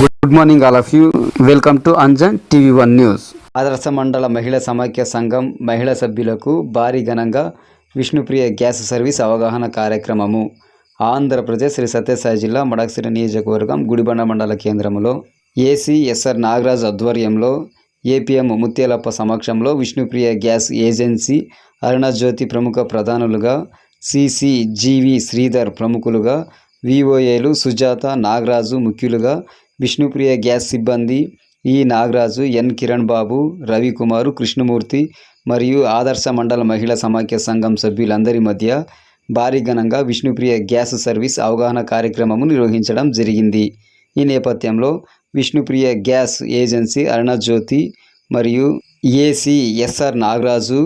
Good morning all of you. Welcome to Anjan TV one news. ఆదర్శ మండల మహిళా సమాఖ్య సంఘం మహిళా సభ్యులకు భారీ ఘనంగా విష్ణుప్రియ గ్యాస్ సర్వీస్ అవగాహన కార్యక్రమము. ఆంధ్రప్రదేశ్ శ్రీ సత్యసాయి జిల్లా మడకశిర నియోజకవర్గం గుడిబండ మండల కేంద్రంలో ఏసీఎస్ఆర్ నాగరాజ్ ఆధ్వర్యంలో ఏపీఎం ముత్యాలప్ప సమక్షంలో విష్ణుప్రియ గ్యాస్ ఏజెన్సీ అరుణజ్యోతి ప్రముఖ ప్రధానులుగా, సిసిజీవి శ్రీధర్ ప్రముఖులుగా, విఓఏలు సుజాత నాగరాజు ముఖ్యులుగా, విష్ణుప్రియ గ్యాస్ సిబ్బంది ఈ నాగరాజు, ఎన్ కిరణ్ బాబు, రవికుమారు, కృష్ణమూర్తి మరియు ఆదర్శ మండల మహిళా సమాఖ్య సంఘం సభ్యులందరి మధ్య భారీ ఘనంగా విష్ణుప్రియ గ్యాస్ సర్వీస్ అవగాహన కార్యక్రమము నిర్వహించడం జరిగింది. ఈ నేపథ్యంలో విష్ణుప్రియ గ్యాస్ ఏజెన్సీ అరుణజ్యోతి మరియు ACSR Nagaraju,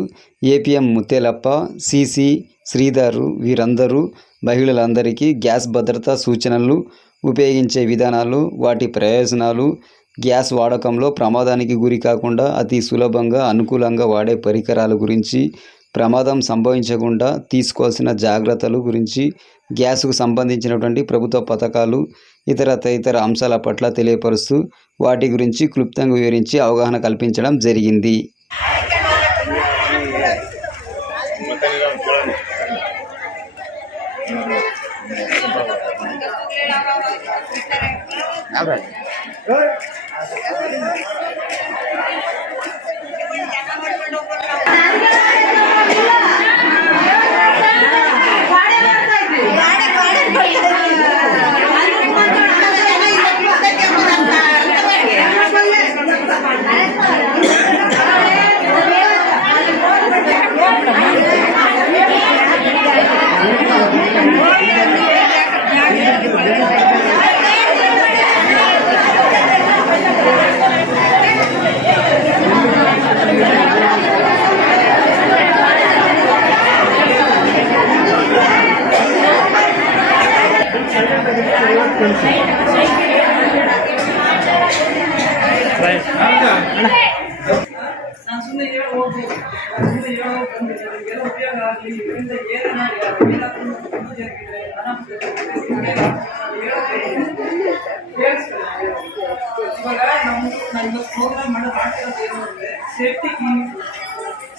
APM Muthyalappa, CC Sridhar వీరందరూ మహిళలందరికీ గ్యాస్ భద్రతా సూచనలు, ఉపయోగించే విధానాలు, వాటి ప్రయోజనాలు, గ్యాస్ వాడకంలో ప్రమాదానికి గురి కాకుండా అతి సులభంగా అనుకూలంగా వాడే పరికరాల గురించి, ప్రమాదం సంభవించకుండా తీసుకోవాల్సిన జాగ్రత్తలు గురించి, గ్యాస్కు సంబంధించినటువంటి ప్రభుత్వ పథకాలు, తదితర అంశాల పట్ల తెలియపరుస్తూ వాటి గురించి క్లుప్తంగా వివరించి అవగాహన కల్పించడం జరిగింది.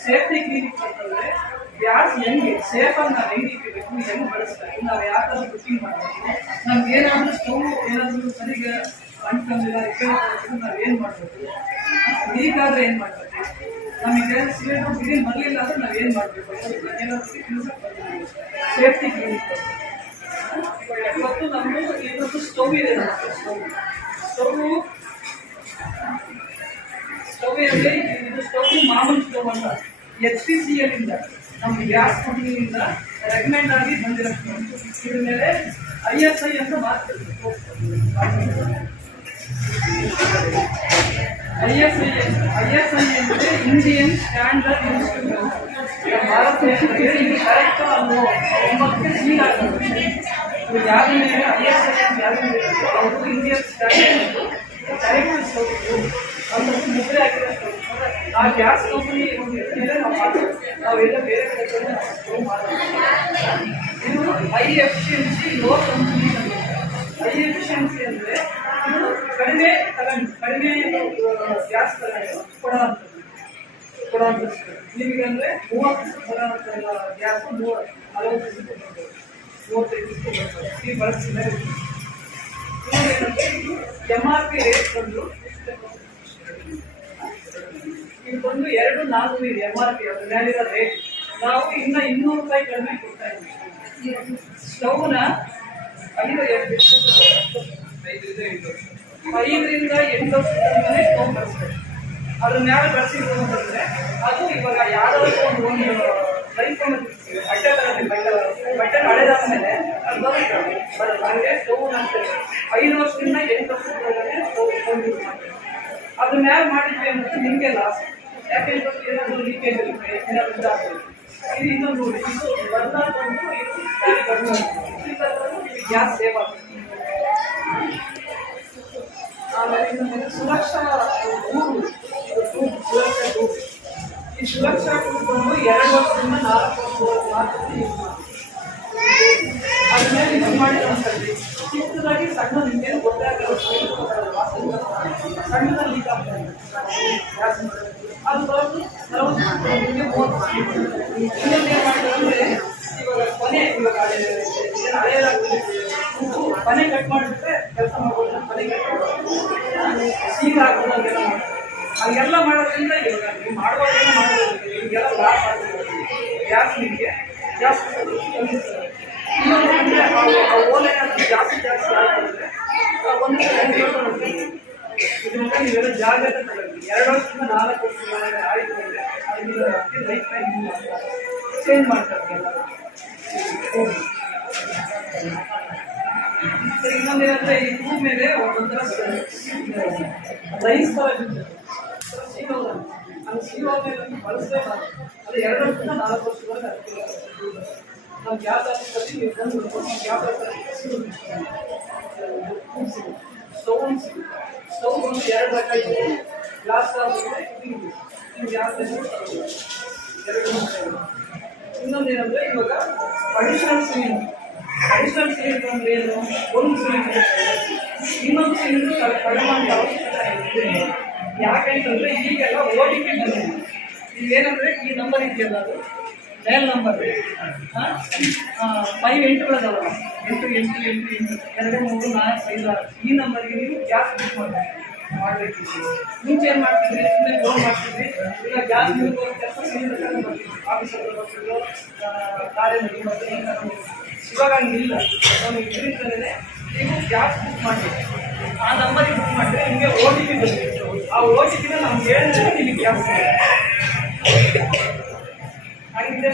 ಸೇಫ್ಟಿ ಕ್ಲಿನಿಕ್ ಅಂತಂದ್ರೆ ಗ್ಯಾಸ್ ಹೆಂಗೆ ಸೇಫ್ ಆಗಿ ನಾವು ಹೆಂಗೆ ಬಳಸ್ತಾರೆ, ನಾವು ಯಾಕಂದ್ರೆ ಬುಕ್ಕಿಂಗ್ ಮಾಡ್ತೀವಿ, ನಮ್ಗೆ ಏನಾದರೂ ಸ್ಟವ್ ಏನಾದರೂ ಸರಿಗೆ ಅಂಟ್ಕೊಂಡಿಲ್ಲ ರಿಪೇರಿ ನಾವು ಏನು ಮಾಡಬೇಕು, ಲೀಕ್ ಆದರೆ ಏನು ಮಾಡಬೇಕು, ನಮಗೆ ಸಿಲಿಂಡರ್ ಬಿಡಿ ಬರಲಿಲ್ಲ ಅಂದರೆ ನಾವು ಏನು ಮಾಡಬೇಕು, ಏನಾದರೂ ಕೆಲಸಕ್ಕೆ ಬರ್ತೀವಿ. ಸೇಫ್ಟಿ ಕ್ಲಿನಿಕ್ ಇವತ್ತು ನಮ್ಮದು ಇವತ್ತು ಸ್ಟವ್ ಇದೆ, ಸ್ಟವ್ನಲ್ಲಿ ಇದು ಸ್ಟವ್ ಮಾಮೂಲು ಸ್ಟವ್ ಅಂತ HPCL ಇಂದ ನಮ್ಮ ಗ್ಯಾಸ್ ಕಂಪನಿಯಿಂದ ರೆಕಮೆಂಡ್ ಆಗಿ ಬಂದಿರೋದು. ಇದ್ರ ಮೇಲೆ ISI ಅಂತ ಮಾಡ್ತೀವಿ. ISI ಅಂದರೆ ಇಂಡಿಯನ್ ಸ್ಟ್ಯಾಂಡರ್ಡ್ ಇನ್ಸ್ಟಿಟ್ಯೂಟ್. ಭಾರತ ದೇಶದಲ್ಲಿ ಇದು ಕರೆಕ್ಟ್ ಅದು 9ಕ್ಕೆ ಸೀಲ್ ಆಗುತ್ತೆ. ಯಾರ ಮೇಲೆ ISI ಅಂತ ಯಾರ ಮೇಲೆ ಅವರು ಇಂಡಿಯನ್ ಸ್ಟ್ಯಾಂಡರ್ಡ್ ಕರೆಕ್ಟ್ ಸ್ಟವ್ ಅದಕ್ಕೆ ಮುದ್ರೆ ಆಗಿರೋ ಆ ಗ್ಯಾಸ್ ಕಂಪನಿ ಮೇಲೆ ನಾವೆಲ್ಲ ಬೇರೆ ಕಡೆ ಇದು high efficiency low consumption. High efficiency ಅಂದರೆ ಇದು ಕಡಿಮೆ ಗ್ಯಾಸ್ ಕೊಡೋವಂಥದ್ದು ನಿಮಗಂದರೆ 30 ಬರೋಂಥ ಗ್ಯಾಸ್ 35 ಬಳಸ್ತಿದ್ದಾರೆ. ಇದು MRP ರೇಟ್ ಬಂದು ಇದು ಬಂದು 2,400 ಇದೆ MRP. ಅದ್ರ ಮೇಲಿರೋ ರೇಟ್ ನಾವು ಇನ್ನು 200 ರೂಪಾಯಿ ಕಡಿಮೆ ಕೊಡ್ತಾ ಇದ್ದೀವಿ. ಸ್ಟವ್ನ 5ರಿಂದ 8 ವರ್ಷ ಸ್ಟವ್ ಬಳಸ್ಬೇಕು. ಅದ್ರ ಮೇಲೆ ಬಳಸಿದ್ರು ಅಂತಂದರೆ ಅದು ಇವಾಗ ಯಾರಾದರೂ ಒಂದು ಲೈಫ್ ಬಟ್ಟೆ ಹಳೆದಾದ ಮೇಲೆ ಅದು ಬರಲ್ಲ. ಹಾಗೆ ಸ್ಟವ್ ಅಂತೇಳಿ 5 ವರ್ಷದಿಂದ 8 ವರ್ಷದೊಳಗಡೆ ಸ್ಟವ್ ಯೂಸ್ ಮಾಡ್ತೀವಿ. ಅದ್ರ ಮೇಲೆ ಮಾಡಿದ್ವಿ ಅನ್ನೋದು ನಿಮಗೆ ಲಾಸ್. ಯಾಕೆಂದ್ರೆ ಏನಾದರೂ ಲೀಕೇಜ್ ಇರುತ್ತೆ, ಏನಾದರೂ ಇದಾಗ್ತದೆ. ಇದು ಇನ್ನೊಂದು ನೋಡಿ, ಇದು ಬರ್ನಾಲ್ ಬಂದು ಇದು ಬರ್ನಾಲ್ ಈ ಥರ ನಿಮಗೆ ಗ್ಯಾಸ್ ಸೇವ್ ಆಗ್ತದೆ. ಆಮೇಲೆ ಇನ್ನೊಂದು ಸುರಕ್ಷಾ ಟೂಬ್, ಸುರಕ್ಷಾ ಟೂಬ್. ಈ ಸುರಕ್ಷಾ ಟೂಬ್ ಬಂದು 2 ವರ್ಷದಿಂದ 4 ವರ್ಷ ಯೂಸ್ ಮಾಡ್ತೀವಿ. ಅದನ್ನೇ ಇದು ಮಾಡಿದ ಅಂತಂದ್ರೆ ಚಿಕ್ಕದಾಗಿ ಸಣ್ಣ ನಿಮ್ಗೇನು ಗೊತ್ತಾಗಲ್ಲ, ಸಣ್ಣದಲ್ಲಿ ಲೀಕ್ ಆಗ್ತಾ ಇದೆ ಅದು ಬರೋದು 40 ಇನ್ನೊಂದು ಏನು ಮಾಡಿದ್ರೆ ಇವಾಗ ಕೊನೆ ಇವಾಗ ಹಳೆಯದಾಗ್ತದೆ ಮನೆ ಕಟ್ ಮಾಡಿಬಿಟ್ರೆ ಕೆಲಸ ಮಾಡ್ಬೋದು, ಮನೆ ಕಟ್ ಮಾಡ್ಬೋದು, ಸೀಲ್ ಹಾಕೋದಂಗೆಲ್ಲ ಮಾಡ್ತಾರೆ. ಹಾಗೆಲ್ಲ ಮಾಡೋದ್ರಿಂದ ಇವಾಗ ನೀವು ಮಾಡುವಾಗೇನೋ ಮಾಡೋದು ಈಗೆಲ್ಲ ಲಾಸ್ ಆಗ್ತದೆ ಗ್ಯಾಸ್ ನಿಮಗೆ ಜಾಸ್ತಿ ಇನ್ನೊಂದು ಅಂದರೆ ಆ ಓಲೆ ಜಾಸ್ತಿ ಆಗ್ತದೆ ಒಂದು ಇದರಿಂದ ನೀವೆಲ್ಲ ಜಾಗ್ರತೆ ತಗೊಳ್ಳಿ. 2 ವರ್ಷದಿಂದ 4 ವರ್ಷದ ಆಯಿತು ಅಂದರೆ ಅದಕ್ಕೆ ಲೈಫ್ ಟೈಮ್ ಚೇಂಜ್ ಮಾಡ್ತಾರೆ ಎಲ್ಲ. ಇನ್ನೊಂದೇನಂದ್ರೆ ಈ ಹೂ ಮೇಲೆ ಒಂದೊಂಥರ ರೈಸ್ ಥರ ಸೀಗೋಲ್ಲ, ಅದು ಸೀಗೋ ಮೇಲೆ ಬಳಸಲೇಬಾರ್ದು. ಅದು 2 ವರ್ಷದಿಂದ 4 ವರ್ಷದವರೆಗೆ ಅದಕ್ಕೆ ನಾವು ಗ್ಯಾಸ್ ಆಫೀಸಲ್ಲಿ ನೀವು ಬಂದು ಗ್ಯಾಸ್ ಆಫೀಸಲ್ಲಿ ಸ್ಟವ್ ಒಂದು 2 ಬೇಕಾಗಿದೆ, ಗ್ಲಾಸ್ ನೀವು ಗ್ಯಾಸ್ 2. ಇನ್ನೊಂದೇನಂದರೆ ಇವಾಗ ಅಡಿಷನಲ್ ಸಿಲಿಂಡರ್ ಅಂದರೆ ಏನು, ಒಂದು ಸಿಲಿಂಡರ್ ಇನ್ನೊಂದು ಸಿಲಿಂಡರ್ ಕಡಿಮೆ ಅವಶ್ಯಕತೆ ಇದೆ. ಯಾಕೆಂತಂದರೆ ಈಗೆಲ್ಲ OTP ಬಂದಿದೆ. ಈಗೇನಂದರೆ ಈ ನಂಬರ್ ಇದೆಯಲ್ಲ ಅದು ಡಯಲ್ ನಂಬರ್ 5 ಎಂಟುಗಳದಲ್ಲ, 8 2 3 4 5 6 ಈ ನಂಬರ್ಗೆ ನೀವು ಗ್ಯಾಸ್ ಬುಕ್ ಮಾಡಬೇಕು. ಮುಂಚೆ ಏನು ಮಾಡ್ತಿದ್ರಿ, ಸುಮ್ಮನೆ ಫೋನ್ ಮಾಡ್ತಿದ್ರಿ, ಈಗ ಗ್ಯಾಸ್ ನೀವು ಕೆಲಸ ಸಿಲಿಂಡರ್ ತಗೊಂಡು ಬರ್ತೀವಿ, ಆಫೀಸಲ್ಲಿ ಬರ್ತಿದ್ರು, ಕಾಲೇಜಲ್ಲಿ ಬರ್ತೀವಿ. ಇವಾಗ ಹಂಗಿಲ್ಲ, ನಾವು ಇದರಿಂದಲೇ ನೀವು ಗ್ಯಾಸ್ ಬುಕ್ ಮಾಡಬೇಕು. ಆ ನಂಬರಿಗೆ ಬುಕ್ ಮಾಡಿದ್ರೆ ನಿಮಗೆ OTP ಬರುತ್ತೆ. ಆ OTPನ ನಮ್ಗೆ ಹೇಳಿದ್ರೆ ನಿಮಗೆ ಗ್ಯಾಸ್ ಹಾಗಿದೆ.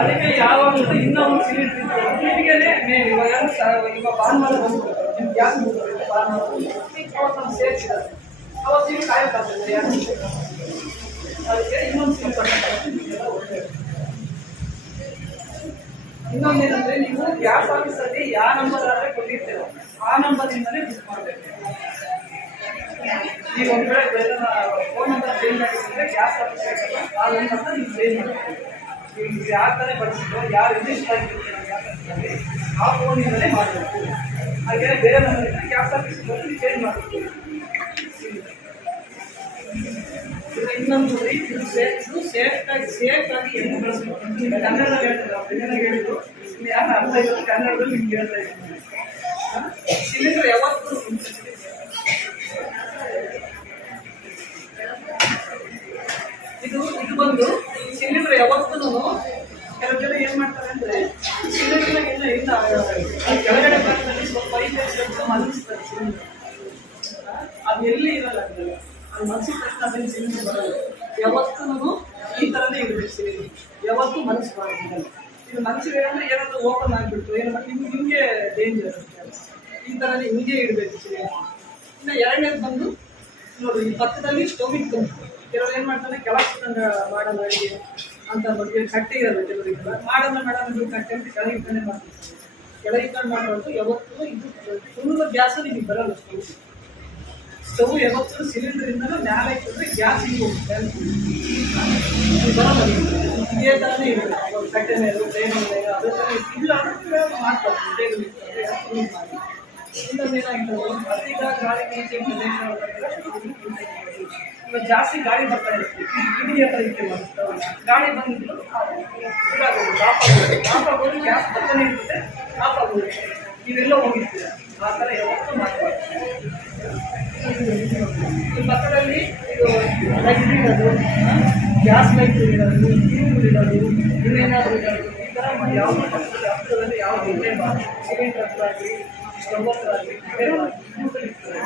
ಅದಕ್ಕೆ ಯಾವಾಗಲೂ ಇನ್ನೂ ಒಂದು ಸಿಲಿಂಡರ್ ನಿಮಗೇನೆ ಇವಾಗ ಭಾನುವಾರ ಬಂದು ನಿಮ್ಗೆ ಗ್ಯಾಸ್ ಬರುತ್ತೆ, ಭಾನುವಾರ ಅವತ್ತು ನಾವು ಸೇರಿಸಿದ್ದಾರೆ, ಅವತ್ತು ನೀವು ಕಾಯೋಕ್ಕಾಗ್ತದೆ ಯಾರು. ಅದಕ್ಕೆ ಇನ್ನೊಂದು ಸಿಲಿಂಡರ್ ಒಳ್ಳೆಯದು. ಇನ್ನೊಂದೇನಂದರೆ ನೀವು ಗ್ಯಾಸ್ ಆಫೀಸಲ್ಲಿ ಯಾವ ನಂಬರ್ ಆದರೆ ಕೊಟ್ಟಿರ್ತೀರೋ ಆ ನಂಬರಿಂದಲೇ ಬುಕ್ ಮಾಡಬೇಕು. ನೀವು ಒಂದು ವೇಳೆ ಬೇರೆ ಫೋನ್ ನಂಬರ್ ಚೇಂಜ್ ಆಗಿದ್ರೆ ಗ್ಯಾಸ್ ಆಫೀಸ್ ಆ ನಂಬರ್ನ ನೀವು ಚೇಂಜ್ ಮಾಡಬೇಕು. ನೀವು ಯಾವ ಥರ ಬಳಸಿದ್ರು, ಯಾರು ರಿಜಿಸ್ಟರ್ ಆಗಿರ್ತೀರೋ ಗ್ಯಾಸ್ ಆಫೀಸಲ್ಲಿ ಆ ಫೋನಿಂದಲೇ ಮಾಡಬೇಕು. ಹಾಗೆ ಬೇರೆ ನಂಬರಿಂದ ಗ್ಯಾಸ್ ಆಫೀಸ್ಗೆ ಬಂದು ಚೇಂಜ್ ಮಾಡಬೇಕು. ಇನ್ನೊಂದು ಇದು ಸೇಫಾಗಿ ಹೆಂಗೆ ಬಳಸಬೇಕು ಕನ್ನಡದಲ್ಲಿ ಹೇಳ್ತಾರೆ, ಬೆಂಗಳೂರಿಗೆ ಹೇಳಿದ್ರು, ಯಾರು ಅರ್ಥ ಇರೋದು ಕನ್ನಡದಲ್ಲಿ ನಿಮ್ಗೆ ಹೇಳ್ತಾ ಇದ್ದೀನಿ. ಸಿಲಿಂಡರ್ ಯಾವತ್ತೂ ಇದು ಬಂದು ಸಿಲಿಂಡರ್ ಯಾವತ್ತೂ ಕೆಲವು ಜನ ಏನು ಮಾಡ್ತಾರೆ ಅಂದರೆ ಸಿಲಿಂಡರ್ಗೆಲ್ಲ ಇಲ್ಲ ಕೆಳಗಡೆ ಭಾಗದಲ್ಲಿ ಸ್ವಲ್ಪ ಪೈಪ್ ಮಲಗಿಸ್ತಾರೆ ಸಿಲಿಂಡರ್, ಅದು ಎಲ್ಲಿ ಇರಲ್ಲ, ಅದು ಮನಸ್ಸಿನ ತಕ್ಷಣ ಅದನ್ನು ಸಿಲಿಂಡರ್ ಬರೋದು. ಯಾವತ್ತೂ ಈ ಥರನೇ ಇರಬೇಕು ಸಿಲಿಂಡರ್, ಯಾವತ್ತೂ ಮನಸ್ಸು ಇದು ಮನಸ್ಸಿಗೆ ಅಂದರೆ ಏನಾದರೂ ಓಪನ್ ಆಗಿಬಿಟ್ಟು ಏನಂದ್ರೆ ನಿಮಗೆ ಡೇಂಜರ್ ಇರುತ್ತೆ. ಈ ಥರನೇ ಹಿಂಗೆ ಇಡಬೇಕು ಸಿಲಿಂಡರ್. ಇನ್ನು ಎರಡನೇದು ಬಂದು ನೋಡಿ, ಈ ಪಕ್ಕದಲ್ಲಿ ಸ್ಟವ್ ಇಟ್ಕೊಂಡು ಕೆಲವರು ಏನು ಮಾಡ್ತಾರೆ, ಕೆಳಗೆ ಮಾಡೋಣ ಅಡುಗೆ ಅಂತ ಬಗ್ಗೆ ಕಟ್ಟೆ ಇರೋದು ಕೆಲವರಿಗೆಲ್ಲ ಮಾಡೋಣ ಕಟ್ಟೆ ಅಂತ ಕೆಳಗೆ ಇಟ್ಕೊಂಡೇ ಮಾಡ್ತಿರ್ತಾರೆ. ಕೆಳಗೆ ಇಟ್ಕೊಂಡು ಮಾಡೋದು ಯಾವತ್ತೂ ಇದು ಫುಲ್ ಗ್ಯಾಸ್ ನಿಮಗೆ ಬರೋಲ್ಲ. ಸ್ಟವ್ ಯಾವತ್ತೂ ಸಿಲಿಂಡರಿಂದಲೂ ಮ್ಯಾಲೆ ಇಟ್ಟರೆ ಗ್ಯಾಸ್ ಹಿಂಗೆ ಹೋಗುತ್ತೆ, ಬರೋಲ್ಲ. ಇದೇ ಥರನೇ ಇರುತ್ತೆ, ಕಟ್ಟೆ ಮೇಲೆ ಟ್ರೈನ್ ಮೇಲೆ ಅದೇ ಥರ ಇಲ್ಲ ಅಂದರೆ ಮಾಡ್ತಾರೆ ಟೇಬಲ್ ಇರ್ತದೆ ಮಾಡಿ. ಇನ್ನೊಂದೇನಾಗಿರ್ತದೆ, ಅತಿಗ ಗಾಳಿ ನೀಚೆ ಪ್ರದೇಶ ಇವಾಗ ಜಾಸ್ತಿ ಗಾಳಿ ಬರ್ತಾ ಇರುತ್ತೆ, ಇಡೀ ಹತ್ರ ಇರ್ತೇವೆ ಗಾಳಿ ಬಂದಿದ್ದು ಆಫ್ ಆಗೋದು, ಗ್ಯಾಸ್ ಬರ್ತಾನೆ ಇರುತ್ತೆ, ಆಫ್ ಆಗೋದು, ನೀವೆಲ್ಲ ಹೋಗಿರ್ತೀರ. ಆ ಥರ ಯಾವತ್ತೂ ಮಾಡ್ತಾರೆ. ಈ ಪಕ್ಕದಲ್ಲಿ ಇದು ಲೈಟ್ ಇಡೋದು, ಗ್ಯಾಸ್ ಲೈಟ್ ಇಡೋದು, ನೀರು ಇಡೋದು, ಇನ್ನೇನಾದರೂ ಇಡೋದು, ಈ ಥರ ಯಾವುದು ಪಕ್ಕದಲ್ಲಿ ಹತ್ತಿರದಲ್ಲಿ ಯಾವುದು ಇರಲೇಬಾರ್ದು. ಸಿಲಿಂಡರ್ ಹತ್ರ ಆಗಲಿ, ಸ್ಟವ್ ಹತ್ರ ಆಗಲಿ ಇರ್ತದೆ.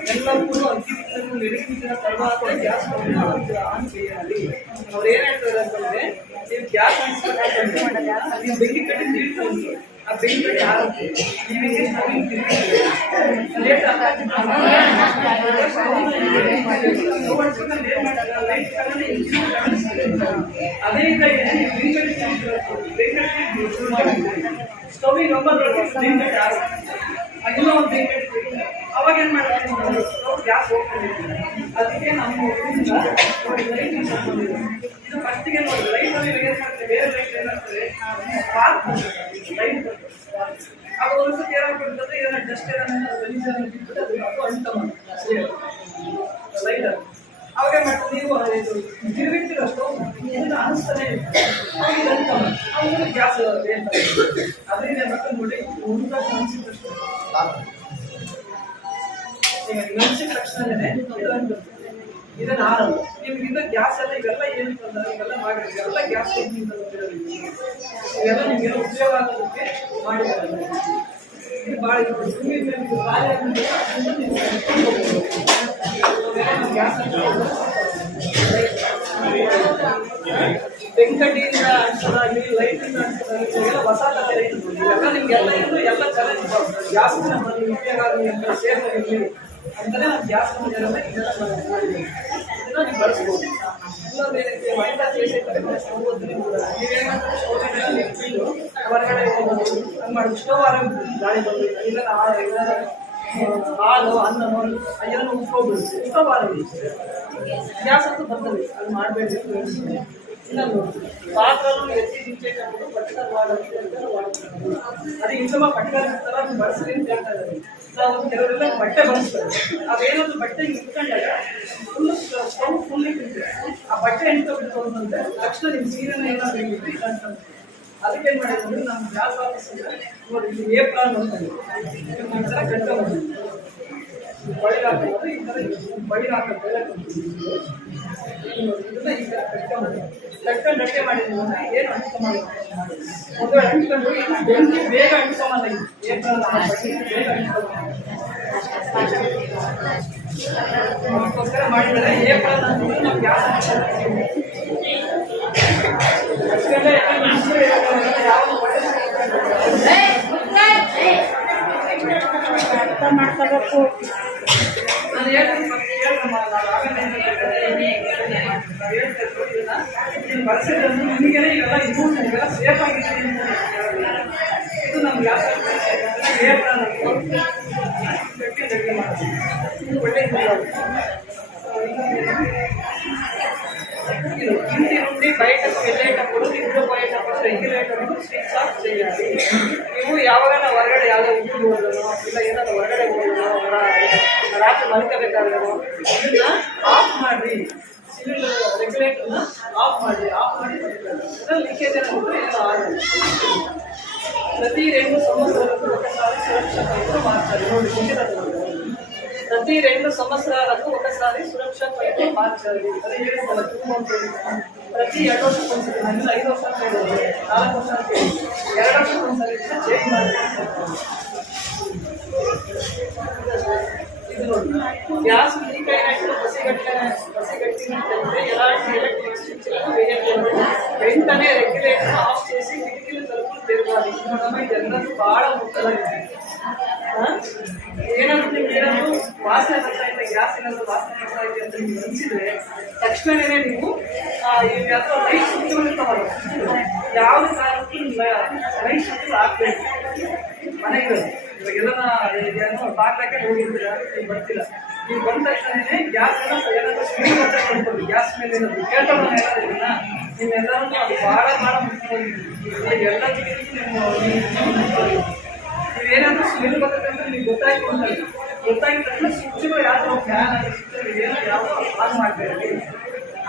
ಅದೆಲ್ಲ ಕೂಡ ಎಲೆಕ್ಟ್ರಿಸಿಟಿ తర్వాత ಗ್ಯಾಸ್ ಆನ್ చేయాలి. ಅವ್ರು ಏನು ಹೇಳ್ತಾರೆ ಅಂತಂದರೆ, ನೀವು ಗ್ಯಾಸ್ ಆನ್ ನೀವು ಬೆಂಕಿ ಕಟ್ಟಿ ನೀಡ್ತಾರೆ, ಆ ಬೆಂಕಿ ಕಟ್ಟಿ ಆಗುತ್ತೆ, ನೀವಿಗೆ ಲೇಟ್ ಅದೇ ಸ್ಟವ್ ನಂಬರ್ ಇನ್ನೂ ಒಂದು ಬೆಂಕಿ ಅವಾಗ ಏನು ಮಾಡ್ತೀವಿ ಗ್ಯಾಸ್ ಹೋಗ್ಕೊಂಡಿರ್ತೀವಿ. ಅದಕ್ಕೆ ನಮ್ಮ ಊರಿಂದ ನೋಡಿ ಲೈಟ್ ಇಟ್ಕೊಂಡಿದ್ದೀವಿ. ಇದು ಫಸ್ಟಿಗೆ ನೋಡಿ ಲೈಟಲ್ಲಿ ಏನು ಮಾಡ್ತೀವಿ, ಬೇರೆ ಲೈಟ್ ಏನಾಗ್ತದೆ ಸ್ಪಾರ್ಕ್ ಲೈಟ್ ಅದು ಒಂದ್ಸತಿ ಏನಾಗ್ಬಿಡ್ತದೆ, ಏನಾದ್ರು ಡಸ್ಟ್ ಏನಾದ್ರು ಗಲೀಜನ್ನು ಬಿಟ್ಬಿಟ್ಟು ಅದು ಅಂಟ್ಕೊಂಡ್ಬಂದು ಲೈಟಲ್ಲಿ ಅವಾಗ ಮಾಡ್ತೀವಿ. ನೀವು ಇದು ತಿರುಗಿರ್ತೀರ ಸ್ಟೋವ್ ಇದನ್ನು ಅನಿಸ್ತಾನೆ ಇರ್ತದೆ ಗ್ಯಾಸ್ ಅದರಿಂದ ಮತ್ತೆ ನೋಡಿ ಒಂದು ಅನಿಸಿದಷ್ಟು ಮೆಣಸಿನ ತಕ್ಷಣನೇ ಇದನ್ನು ಆರಲ್ಲ ನಿಮ್ಗೆ ಇದು ಗ್ಯಾಸ್ ಎಲ್ಲ ಇವೆಲ್ಲ ಏನು ಇವೆಲ್ಲ ಮಾಡಿರಿ, ಇವೆಲ್ಲ ಗ್ಯಾಸ್ ಇವೆಲ್ಲ ನಿಮಗೆಲ್ಲ ಉಪಯೋಗ ಆಗೋದಕ್ಕೆ ಮಾಡಿದ್ದಾರೆ. ಇದು ಭಾಳ ಗ್ಯಾಸ್ ಬೆಂಕಟಿಯಿಂದ ಅಂಟಿಸೋದಾಗಲಿ ಲೈಟಿಂದ ಅಂಟಿಸೋದಾಗಲಿ ಇವೆಲ್ಲ ಹೊಸ ಥರ ಲೈಟ್ ಇವೆಲ್ಲ ನಿಮಗೆಲ್ಲ ಏನು ಎಲ್ಲ ಚೆನ್ನಾಗಿ ಗ್ಯಾಸ್ ನಮ್ಮಲ್ಲಿ ಉಪಯೋಗ ಆಗಲಿ ಅಂತ ಸೇಫ್ ಆಗಿರಲಿ ಅಂತಲೇ ನಾವು ಗ್ಯಾಸ್ ಇದೆಲ್ಲ ಮಾಡಿದ್ದೀವಿ. ಇದನ್ನು ನೀವು ಬಳಸ್ಬೋದು. ಇನ್ನೊಂದು ಏನಕ್ಕೆ ಮೈದಾ ಸೇರಿಸಿ ಸ್ಟವ್ ಓದ್ತೀನಿ ನೀವೇನಂದ್ರೆ ಸ್ಟವ್ ಮೇಲೆ ಇಟ್ಬಿಟ್ಟು ಹೊರಗಡೆ ಹಂಗೆ ಮಾಡಿ ಸ್ಟವ್ ಆರಾಮ ಗಾಳಿ ಬಂದು ಇಲ್ಲ ಹಾಲು ಅನ್ನನೋ ಅದೆಲ್ಲ ಉಟ್ಕೊಬಿಡುತ್ತೆ ಸ್ಟವ್ ಆರಾಮ ಗ್ಯಾಸ್ ಅಂತೂ ಬರ್ತದೆ ಅದು ಮಾಡಬೇಡಿ. ಇನ್ನೊಂದು ಪಾತ್ರನೂ ಎತ್ತಿ ಮುಂಚೆ ಪಟ್ಕರ್ ಮಾಡೋದು ಅದು ಇನ್ನೊಬ್ಬ ಪಟ್ಕರ್ ಥರ ಅದು ಬಳಸ್ಲಿ ಅಂತ ಹೇಳ್ತಾ ಇದ್ದಾರೆ. ನಾವು ಕೆಲವರೆಲ್ಲ ಬಟ್ಟೆ ಬಳಸ್ತಾರೆ, ಅದೇನಾದ್ರು ಬಟ್ಟೆ ಇಟ್ಕೊಂಡಾಗ ಫುಲ್ ಸ್ಟವ್ ಫುಲ್ಲಿ ಆ ಬಟ್ಟೆ ಎಂಟೋಗ್ಬಿಟ್ಟು ಅಂತಂದರೆ ತಕ್ಷಣ ನಿಮ್ಮ ಸೀರೆನ ಏನಾದ್ರು ಇಟ್ಟು ಇದು ಅಂತಂದ್ರೆ ಅದಕ್ಕೆ ಏನು ಮಾಡಿದ್ರು ನಮ್ಮ ಗ್ಯಾಸ್ ಆಫೀಸಿಂದ ನೋಡಿ ಇಲ್ಲಿ ಏಪ್ರಾನ್ ಅಂತಂದು ಈ ಥರ ಕಟ್ಕೊಂಡು ಬಳಿ ಹಾಕೋದು ಈ ಥರ ಬಳಿ ಹಾಕೋದು ಇದನ್ನ ಈ ಥರ ಕಟ್ಕೊಂಡು ಅಟ್ಟೆ ಮಾಡಿದ್ವಿ ಅಂದರೆ ಏನು ಅಂಟ್ಕೊಂಬಲ್ಲ. ಒಂದು ಅಂಟ್ಕೊಂಡು ಬೆಂಕಿ ಬೇಗ ಅಂಟ್ಕೊಂಬಲ್ಲ. ಇದು ಏಪ್ರಾನ್ ಬೇಗ ಅಂಟ್ಕೊಂಬಲ್ಲ ಅದಕ್ಕೋಸ್ಕರ ಮಾಡಿದರೆ ಏಪ್ರಾನ್ ಅಂತಂದ್ರೆ ನಾವು ಗ್ಯಾಸ್ ಅರ್ಥ ಮಾಡ್ಕೋಬೇಕು. ನಾನು ಹೇಳ್ತೀನಿ ಬಳಸಿದ್ರೆ ನಿಮಗೆಲ್ಲ ಇವೆಲ್ಲ ಯೂಸ್ ಇವೆಲ್ಲ ಸೇಫ್ ಆಗಿದೆ. ಇದು ನಮ್ಗೆ ಯಾವ ಗಟ್ಟಿ ಮಾಡ್ತೀವಿ. ಇದು ಒಳ್ಳೆ ఇది ఇంటి నుండి బయటకు వెళ్ళేటప్పుడు నిద్రపోయేటప్పుడు రెగ్యులేటర్ స్విచ్ ఆఫ్ చేయాలి. ನೀವು ಯಾವಾಗ ಹೊರಗಡೆ ಯಾವುದೋ ಊರಿಗೆ ಹೋಗೋದು ಇಲ್ಲ ಏನಾದ್ರು ಹೊರಗಡೆ ಹೋಗೋದು ರಾತ್ರಿ ಮಲ್ಕೋಬೇಕಾದ್ರೂ ಇದನ್ನ ಆಫ್ ಮಾಡಿ, ಸಿಲಿಂಡರ್ ರೆಗ್ಯುಲೇಟರ್ನ ಆಫ್ ಮಾಡಿ ಲೀಕೇಜ್ ಏನಾಗುತ್ತೆ ಏನೋ ಆಗಲ್ಲ. ಪ್ರತಿ 2 ಸಂವత్సరాలకు ఒకసారి సురక్ష మార్చాలి. ನೋಡಿ ప్రతి 2 సంవత్సరాలకు ఒకసారి సురక్ష పైపు మార్చాలి. అది ప్రతి 2 ವರ್ಷಕ್ಕೆ ಒಂದ್ಸರಿ 5 ವರ್ಷಕ್ಕೆ 4 ವರ್ಷಕ್ಕೆ 2 ವರ್ಷಕ್ಕೆ ಒಂದ್ಸರಿ ಚೇಂಜ್ ಮಾಡಬೇಕು. ಇದು ನೋಡಿ ಗ್ಯಾಸ್ ಲೀಕ್ అయినట్టు పసిగట్టినట్లయితే ఎలాంటి ఎలక్ట్రిక్ స్విచ్లను వేయకూడదు. వెంటనే రెగ్యులేటర్ ఆఫ్ చేసి కిటికీలు తలుపులు తెరవాలి. ಇದೆಲ್ಲರೂ ಭಾಳ ಮುಖ್ಯವಾಗಿದೆ. ಏನಾದರೂ ಏನಾದರೂ ವಾಸನೆ ಬರ್ತಾ ಇದೆ, ಗ್ಯಾಸ್ ಏನಾದರೂ ವಾಸನೆ ಬರ್ತಾ ಇದೆ ಅಂತ ನೀವು ಅನಿಸಿದ್ರೆ ತಕ್ಷಣವೇ ನೀವು ಅಥವಾ ಲೈಟ್ ಸುತ್ತಮುತ್ತವಲ್ಲ ಯಾವುದೇ ಕಾರಣಕ್ಕೂ ಲೈಟ್ ಸುತ್ತಲು ಹಾಕ್ಬೇಕು. ಮನೆಗಿರೋದು ಇವಾಗೆಲ್ಲ ಬಾಗ್ಲಕ್ಕೆ ಹೋಗಿರ್ತೀರ, ನೀವು ಬರ್ತಿಲ್ಲ, ನೀವು ಬಂದ ತಕ್ಷಣವೇ ಗ್ಯಾಸ್ ಏನಾದರೂ ಸ್ಪೀಡ್ ಅಂತ ಮಾಡ್ಕೊಳ್ಳಿ. ಗ್ಯಾಸ್ ಮೇಲೆ ಏನಾದರೂ ಕೇಳ್ಕೊಂಡು ಏನಾದರೂ ನಿಮ್ಮೆಲ್ಲರೂ ಅದು ಭಾಳ ಮುಖ್ಯವಾಗಿದೆ. ಎಲ್ಲದಕ್ಕೂ ನೀವೇನಾದರೂ ಸ್ಮೆಲ್ ಬರ್ತಕ್ಕಂಥ ನೀವು ಗೊತ್ತಾಗಿಲ್ಲ, ಗೊತ್ತಾಗಿದ ತಕ್ಷಣ ಸ್ವಿಚ್ಗಳು ಯಾವುದು ಫ್ಯಾನ್ ಆಗಿ ಸ್ವಿಚ್ ಏನೋ ಯಾವುದೋ ಆನ್ ಮಾಡಬೇಡಿ.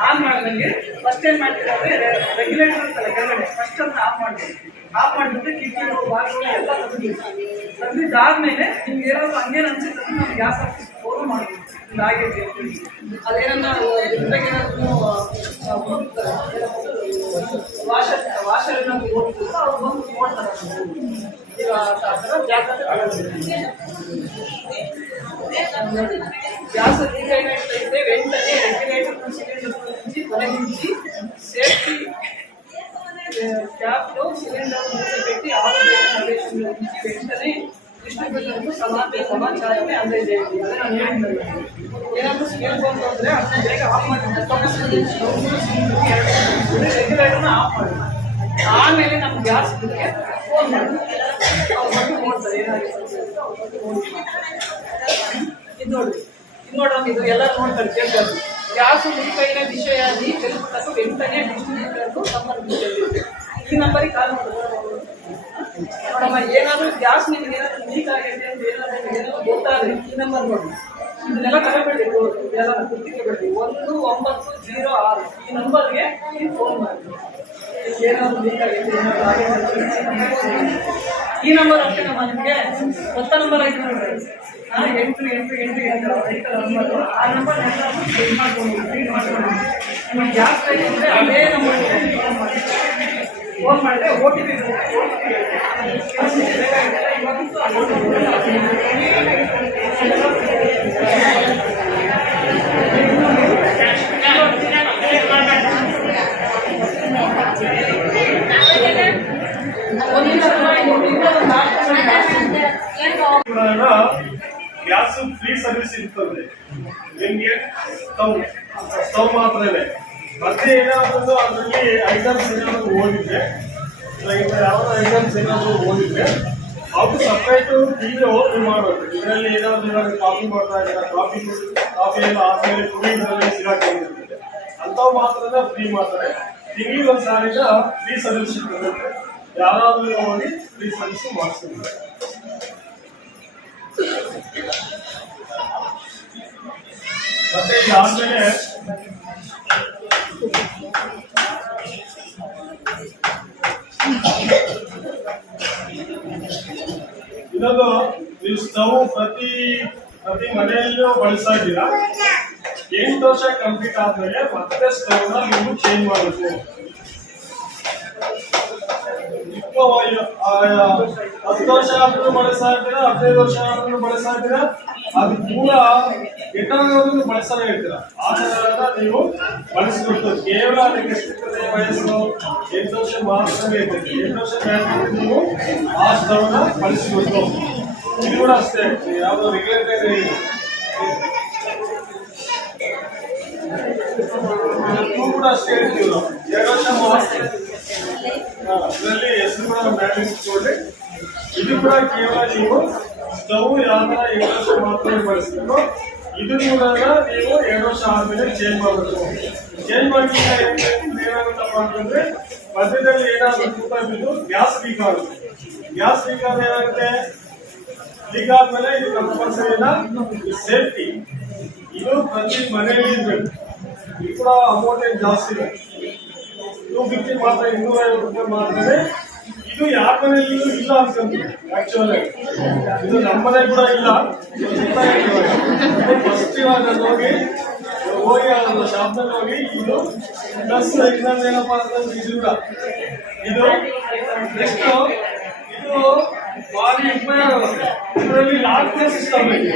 ಆನ್ ಮಾಡಿದಂಗೆ ಫಸ್ಟ್ ಏನು ಮಾಡ್ತೀರಾ ಅಂದರೆ ರೆಗ್ಯುಲೇಟರ್ ಅಂತಲ್ಲ ಕೆಳಗಡೆ ಫಸ್ಟ್ ಅದನ್ನ ಆಫ್ ಮಾಡಬೇಕು. ಆಫ್ ಮಾಡಿಬಿಟ್ಟು ಕಿಟಕಿ ಬಾಗಿಲು ಎಲ್ಲ ತೆಗೆದಿದ್ದಾದ್ಮೇಲೆ ನಿಮ್ಗೆ ಏನಾದರೂ ಹಂಗೇನು ಅನ್ಸುತ್ತೆ ನಾವು ಗ್ಯಾಸ್ ಹಾಕಿ ಫೋನ್ ಮಾಡಬೇಕು. ಇದಾಗೈತೆ ಅಂತೇಳಿ ಅದೇನನ್ನ ಏನಾದರೂ ವಾಷರ್ ಏನಾದರೂ ಓಡ್ತಿದ್ರೆ ಅವ್ರು ಬಂದು ನೋಡ್ತಾರೆ. ಈಗ ಆ ಥರ ಜಾಗ್ರತೆ ಗ್ಯಾಸ್ ಲೀಕ್ అయినట్లయితే వెంటనే రెగ్యులేటర్ సిలిండర్ నుంచి తొలగించి సేఫ్టీ క్యాప్లో సిలిండర్ మూసిపెట్టి ఆరోగ్య ప్రదేశంలో ఉంచి వెంటనే డిస్ట్రిబ్యూటర్కు సమాచారాన్ని అందజేయండి. అదే ನಾನು ಹೇಳಿದ್ದೆ. ಏನಾದರೂ ಸ್ಮೆಲ್ ಬಂತು ಅಂದರೆ ಅದನ್ನ ಬೇಗ ಆಫ್ ಮಾಡಿ ರೆಗ್ಯುಲೇಟರ್ನ ಆಫ್ ಮಾಡಿ ಆಮೇಲೆ ನಮ್ಮ ಗ್ಯಾಸ್ ಫೋನ್ ಮಾಡಿ ಅವ್ರು ಬಂದು ನೋಡ್ತಾರೆ ಏನಾಗಿದೆ ಅಂತ ಅವ್ರು ಬಂದು ನೋಡಿ. ಇದು ನೋಡ್ರಿ ಇದು ಎಲ್ಲ ನೋಡ್ತಾರೆ ಕೇಳ್ತಾರೆ. ಗ್ಯಾಸ್ ಲೀಕ್ ಆಗಿರೋ ವಿಷಯ తెలుసుకుంటూ వెంటనే డిస్ట్రిబ్యూటర్కు సంబంధించండి. ఈ ನಂಬರಿಗೆ ಕಾಲ್ ಮಾಡೋದು ನೋಡಮ್ಮ. ಏನಾದರೂ ಗ್ಯಾಸ್ ನಿಮ್ಗೆ ಏನಾದರೂ ಲೀಕ್ ಆಗಿದೆ ಅಂತ ಏನಾದರೂ ಗೊತ್ತಾದ್ರೆ ಈ ನಂಬರ್ ನೋಡಿ. ಇದನ್ನೆಲ್ಲ ತಗೋಬೇಡಿ, ಎಲ್ಲ ಗುರ್ತಿಸಬೇಡಿ. 1906 ಈ ನಂಬರ್ಗೆ ನೀವು ಫೋನ್ ಮಾಡಿ. ಏನಾದರೂ ಲೀಕ್ ಆಗಿದೆ ಏನಾದರೂ ಆಗಿದೆ ಈ ನಂಬರ್ ಅಷ್ಟೇ ನಮ್ಮ ನಿಮಗೆ ಹೊಸ ನಂಬರ್ ಆಯ್ತು ನೋಡಿ. 888 ನಂಬರ್. ಆ ನಂಬರ್ ಸೆಂಡ್ ಮಾಡ್ಕೊಂಡು ಫೀಡ್ ಮಾಡ್ಕೊಂಡು ನಿಮಗೆ ಗ್ಯಾಸ್ ಬೇಕಾದ್ರೆ ಅದೇ ನಂಬರ್ ಫೋನ್ ಮಾಡಿದ್ರೆ OTP ಗ್ಯಾಸ್ ಫ್ರೀ ಸರ್ವಿಸ್ ಇರ್ತದೆ ನಿಮ್ಗೆ. ಸ್ಟವ್ ಮಾತ್ರನೇ. ಮತ್ತೆ ಏನಾದ್ರು ಅದರಲ್ಲಿ ಐಟಮ್ಸ್ ಏನಾದ್ರು ಓದಿದ್ರೆ ಯಾವ್ದು ಐಟಮ್ಸ್ ಏನಾದ್ರು ಓದಿದ್ರೆ ಅದು ಸಪ್ರೇಟ್ ಟಿವಿ ಓಪನ್ ಮಾಡೋದು. ಇದರಲ್ಲಿ ಏನಾದ್ರು ಕಾಫಿ ಮಾಡ್ತಾ ಇದ್ದಾರೆ, ಕಾಫಿ ಎಲ್ಲ ಆದ್ಮೇಲೆ ಕುಡಿಯೋದ್ರಲ್ಲಿ ಸಿಗಾಕೊಂಡಿರ್ತದೆ ಅಂಥವು ಮಾತ್ರ ಫ್ರೀ ಮಾಡ್ತಾರೆ. ತಿಂಗಳಿಗೆ ಒಂದು ಸಾರಿನ ಫ್ರೀ ಸರ್ವಿಸ್ ಇರ್ತದೆ. ಯಾರಾದ್ರೂ ಹೋಗಿ ಫ್ರೀ ಸರ್ವಿಸ್ ಮಾಡಿಸ್ತಾರೆ. ಮತ್ತೆ ಇದಾದ್ಮೇಲೆ ಇದೊಂದು ನೀವು ಸ್ಟವ್ ಪ್ರತಿ ಮನೆಯಲ್ಲೂ ಬಳಸ್ತಾ ಇದ್ದೀರಾ. 8 ವರ್ಷ ಕಂಪ್ಲೀಟ್ ಆದ್ಮೇಲೆ ಮತ್ತೆ ಸ್ಟವ್ ನ ನೀವು ಚೇಂಜ್ ಮಾಡಬೇಕು. 10 ವರ್ಷ ಆದ್ರೂ ಬಳಸ್ತಾ ಇದ್ದೀರಾ, 15 ವರ್ಷ ಆದ್ರೂ ಬಳಸ್ತಾ ಇದ್ದೀರಾ, ಅದು ಪೂರ ಕೆಟ್ಟವರೆಗೂ ಬಳಸ್ತಾನೆ ಇರ್ತೀರಾ. ಆ ಥರ ನೀವು ಬಳಸಿಕೊಟ್ಟು ಕೇವಲ ಅದಕ್ಕೆ ಸಿಗ್ತದೆ ವಯಸ್ಸು 8 ವರ್ಷ ಮಾತ್ರ ಇರ್ತದೆ. 8 ವರ್ಷ ಮೇಲೆ ನೀವು ಆ ಸ್ಟವ್ನ ಬಳಸಿಕೊಟ್ಟು. ಇದು ಕೂಡ ಅಷ್ಟೇ, ಯಾವುದೋ ರೆಗ್ಯುಲೇಟರ್ ಕೂಡ ಅಷ್ಟೇ ಹೇಳ್ತೀವಿ ನಾವು. 2 ವರ್ಷ ಮಾತ್ರ ಇದರಲ್ಲಿ ಹೆಸರು ಕೂಡ ಮ್ಯಾಟ್ರಿಕ್ಸ್ಕೊಳ್ಳಿ. ಇದು ಕೂಡ ಕೇವಲ ನೀವು ಸ್ಟವ್ ಯಾವ 2 ವರ್ಷ ಮಾತ್ರ ಬಳಸಬೇಕು. ಇದು ಕೂಡ ನೀವು 2 ವರ್ಷ ಆದ್ಮೇಲೆ ಚೇಂಜ್ ಮಾಡಬೇಕು. ಚೇಂಜ್ ಮಾಡಿದ್ರೆ ಏನಾಗುತ್ತಪ್ಪ ಅಂತಂದ್ರೆ ಮಧ್ಯದಲ್ಲಿ ಏನಾದ್ರು ತೂಕ ಬಿದ್ದು ಗ್ಯಾಸ್ ಲೀಕ್ ಆಗುತ್ತೆ. ಗ್ಯಾಸ್ ಲೀಕ್ ಆದ್ರೆ ಏನಾಗುತ್ತೆ, ಲೀಕ್ ಆದ್ಮೇಲೆ ಇದು ಕಂಪಲ್ಸರಿ ಇಲ್ಲ, ಸೇಫ್ಟಿ. ಇದು ಪ್ರತಿ ಮನೆಯಲ್ಲಿ ಇರ್ಬೇಕು. ಇದು ಕೂಡ ಅಮೌಂಟ್ ಏನು ಜಾಸ್ತಿ ಇದೆ, 250 ಮಾತ್ರ, 250 ರೂಪಾಯಿ ಮಾತ್ರ. ಇದು ಯಾರ ಮನೆಯಲ್ಲೂ ಇಲ್ಲ ಅನ್ಕೊಂತೀವಿ. ಆಕ್ಚುಲಿ ಇದು ನಮ್ಮ ಮನೆ ಕೂಡ ಇಲ್ಲ. ಫಸ್ಟ್ ಇವಾಗ ಹೋಗಿ ಶಾಪ್ನಲ್ಲಿ ಹೋಗಿ ಇದು ಪ್ಲಸ್ ಇನ್ನೊಂದೇನಪ್ಪ ಅಂತಂದ್ರೆ ಇದು ಕೂಡ ಇದು ನೆಕ್ಸ್ಟ್ ಇದು ಭಾರಿ ಉಪಯೋಗ. ಇದರಲ್ಲಿ ಲಾಕ್ ಸಿಸ್ಟಮ್ ಇದೆ.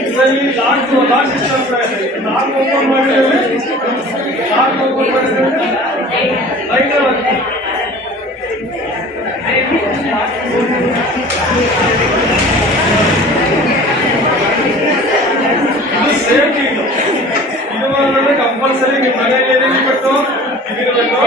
ಇದರಲ್ಲಿ ಲಾಕ್ ಸಿಸ್ಟಮ್ ಕೂಡ ಇದೆ. ಲಾಕ್ ಓಪನ್ ಮಾಡಿದ್ರೆ ಲೈಟ್ ಆಗುತ್ತೆ. ಇದು ಸೇಫ್ಟಿ. ಇದು ಕಂಪಲ್ಸರಿ ನಿಮ್ಮ ಮನೆಯಲ್ಲಿ ಏನೇನು ಬಿಟ್ಟು ಇದಿರಬೇಕು.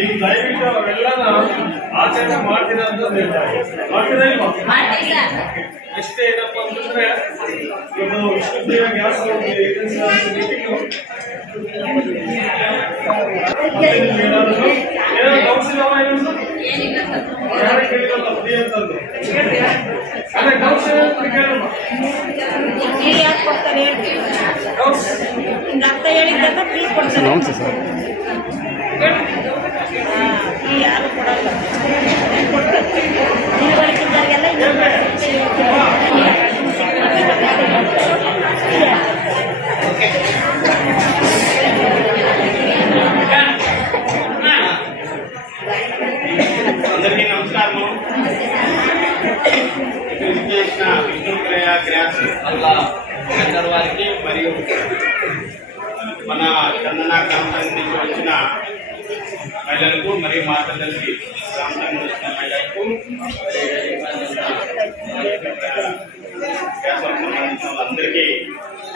ಈಗ ದಯವಿಟ್ಟು ಅವೆಲ್ಲನ ಆಚರಣೆ ಮಾಡ್ತೀರಾ ಅಂತ ಮಾಡ್ತೀರಾ ಇಲ್ವಾ? ಎಷ್ಟೇ ಏನಪ್ಪ ಅಂತಂದ್ರೆ ಇದು ವಿಶ್ವವಿದ್ಯಾಲಯ ಗ್ಯಾಸ್ ಏನಾದ್ರು ಡೌಟ್ಸ್ ಇದಾವ? ಯಾರೇ ಕೇಳಿರಲ್ಲ ಫ್ರೀ ಅಂತಂದು. ಅದೇ ಡೌಟ್ಸ್ ಏನಾದ್ರು ಕೇಳಮ್ಮ. ಡೌಟ್ಸ್ ಡಾಕ್ಟರ್ ಹೇಳಿದ್ದಂತ ಫ್ರೀ ಕೊಡ್ತಾರೆ. ನಮಸ್ತೆ ಸರ್. ಯಾರು ಕೊಡಲ್ಲ, ಕೊಡ್ತಾರೆ. ತಿಳುವಳಿಕೆದಾರಿಗೆಲ್ಲ అందరికీ నమస్కారము. విజయకృష్ణ విష్ణుప్రియ గ్రాస్ అల్లా అందరి వారికి మరియు మన చందన కాంపౌండ్ నుంచి వచ్చిన మహిళలకు మరియు మాతలకు ప్రాంతంలో వచ్చిన మహిళలకు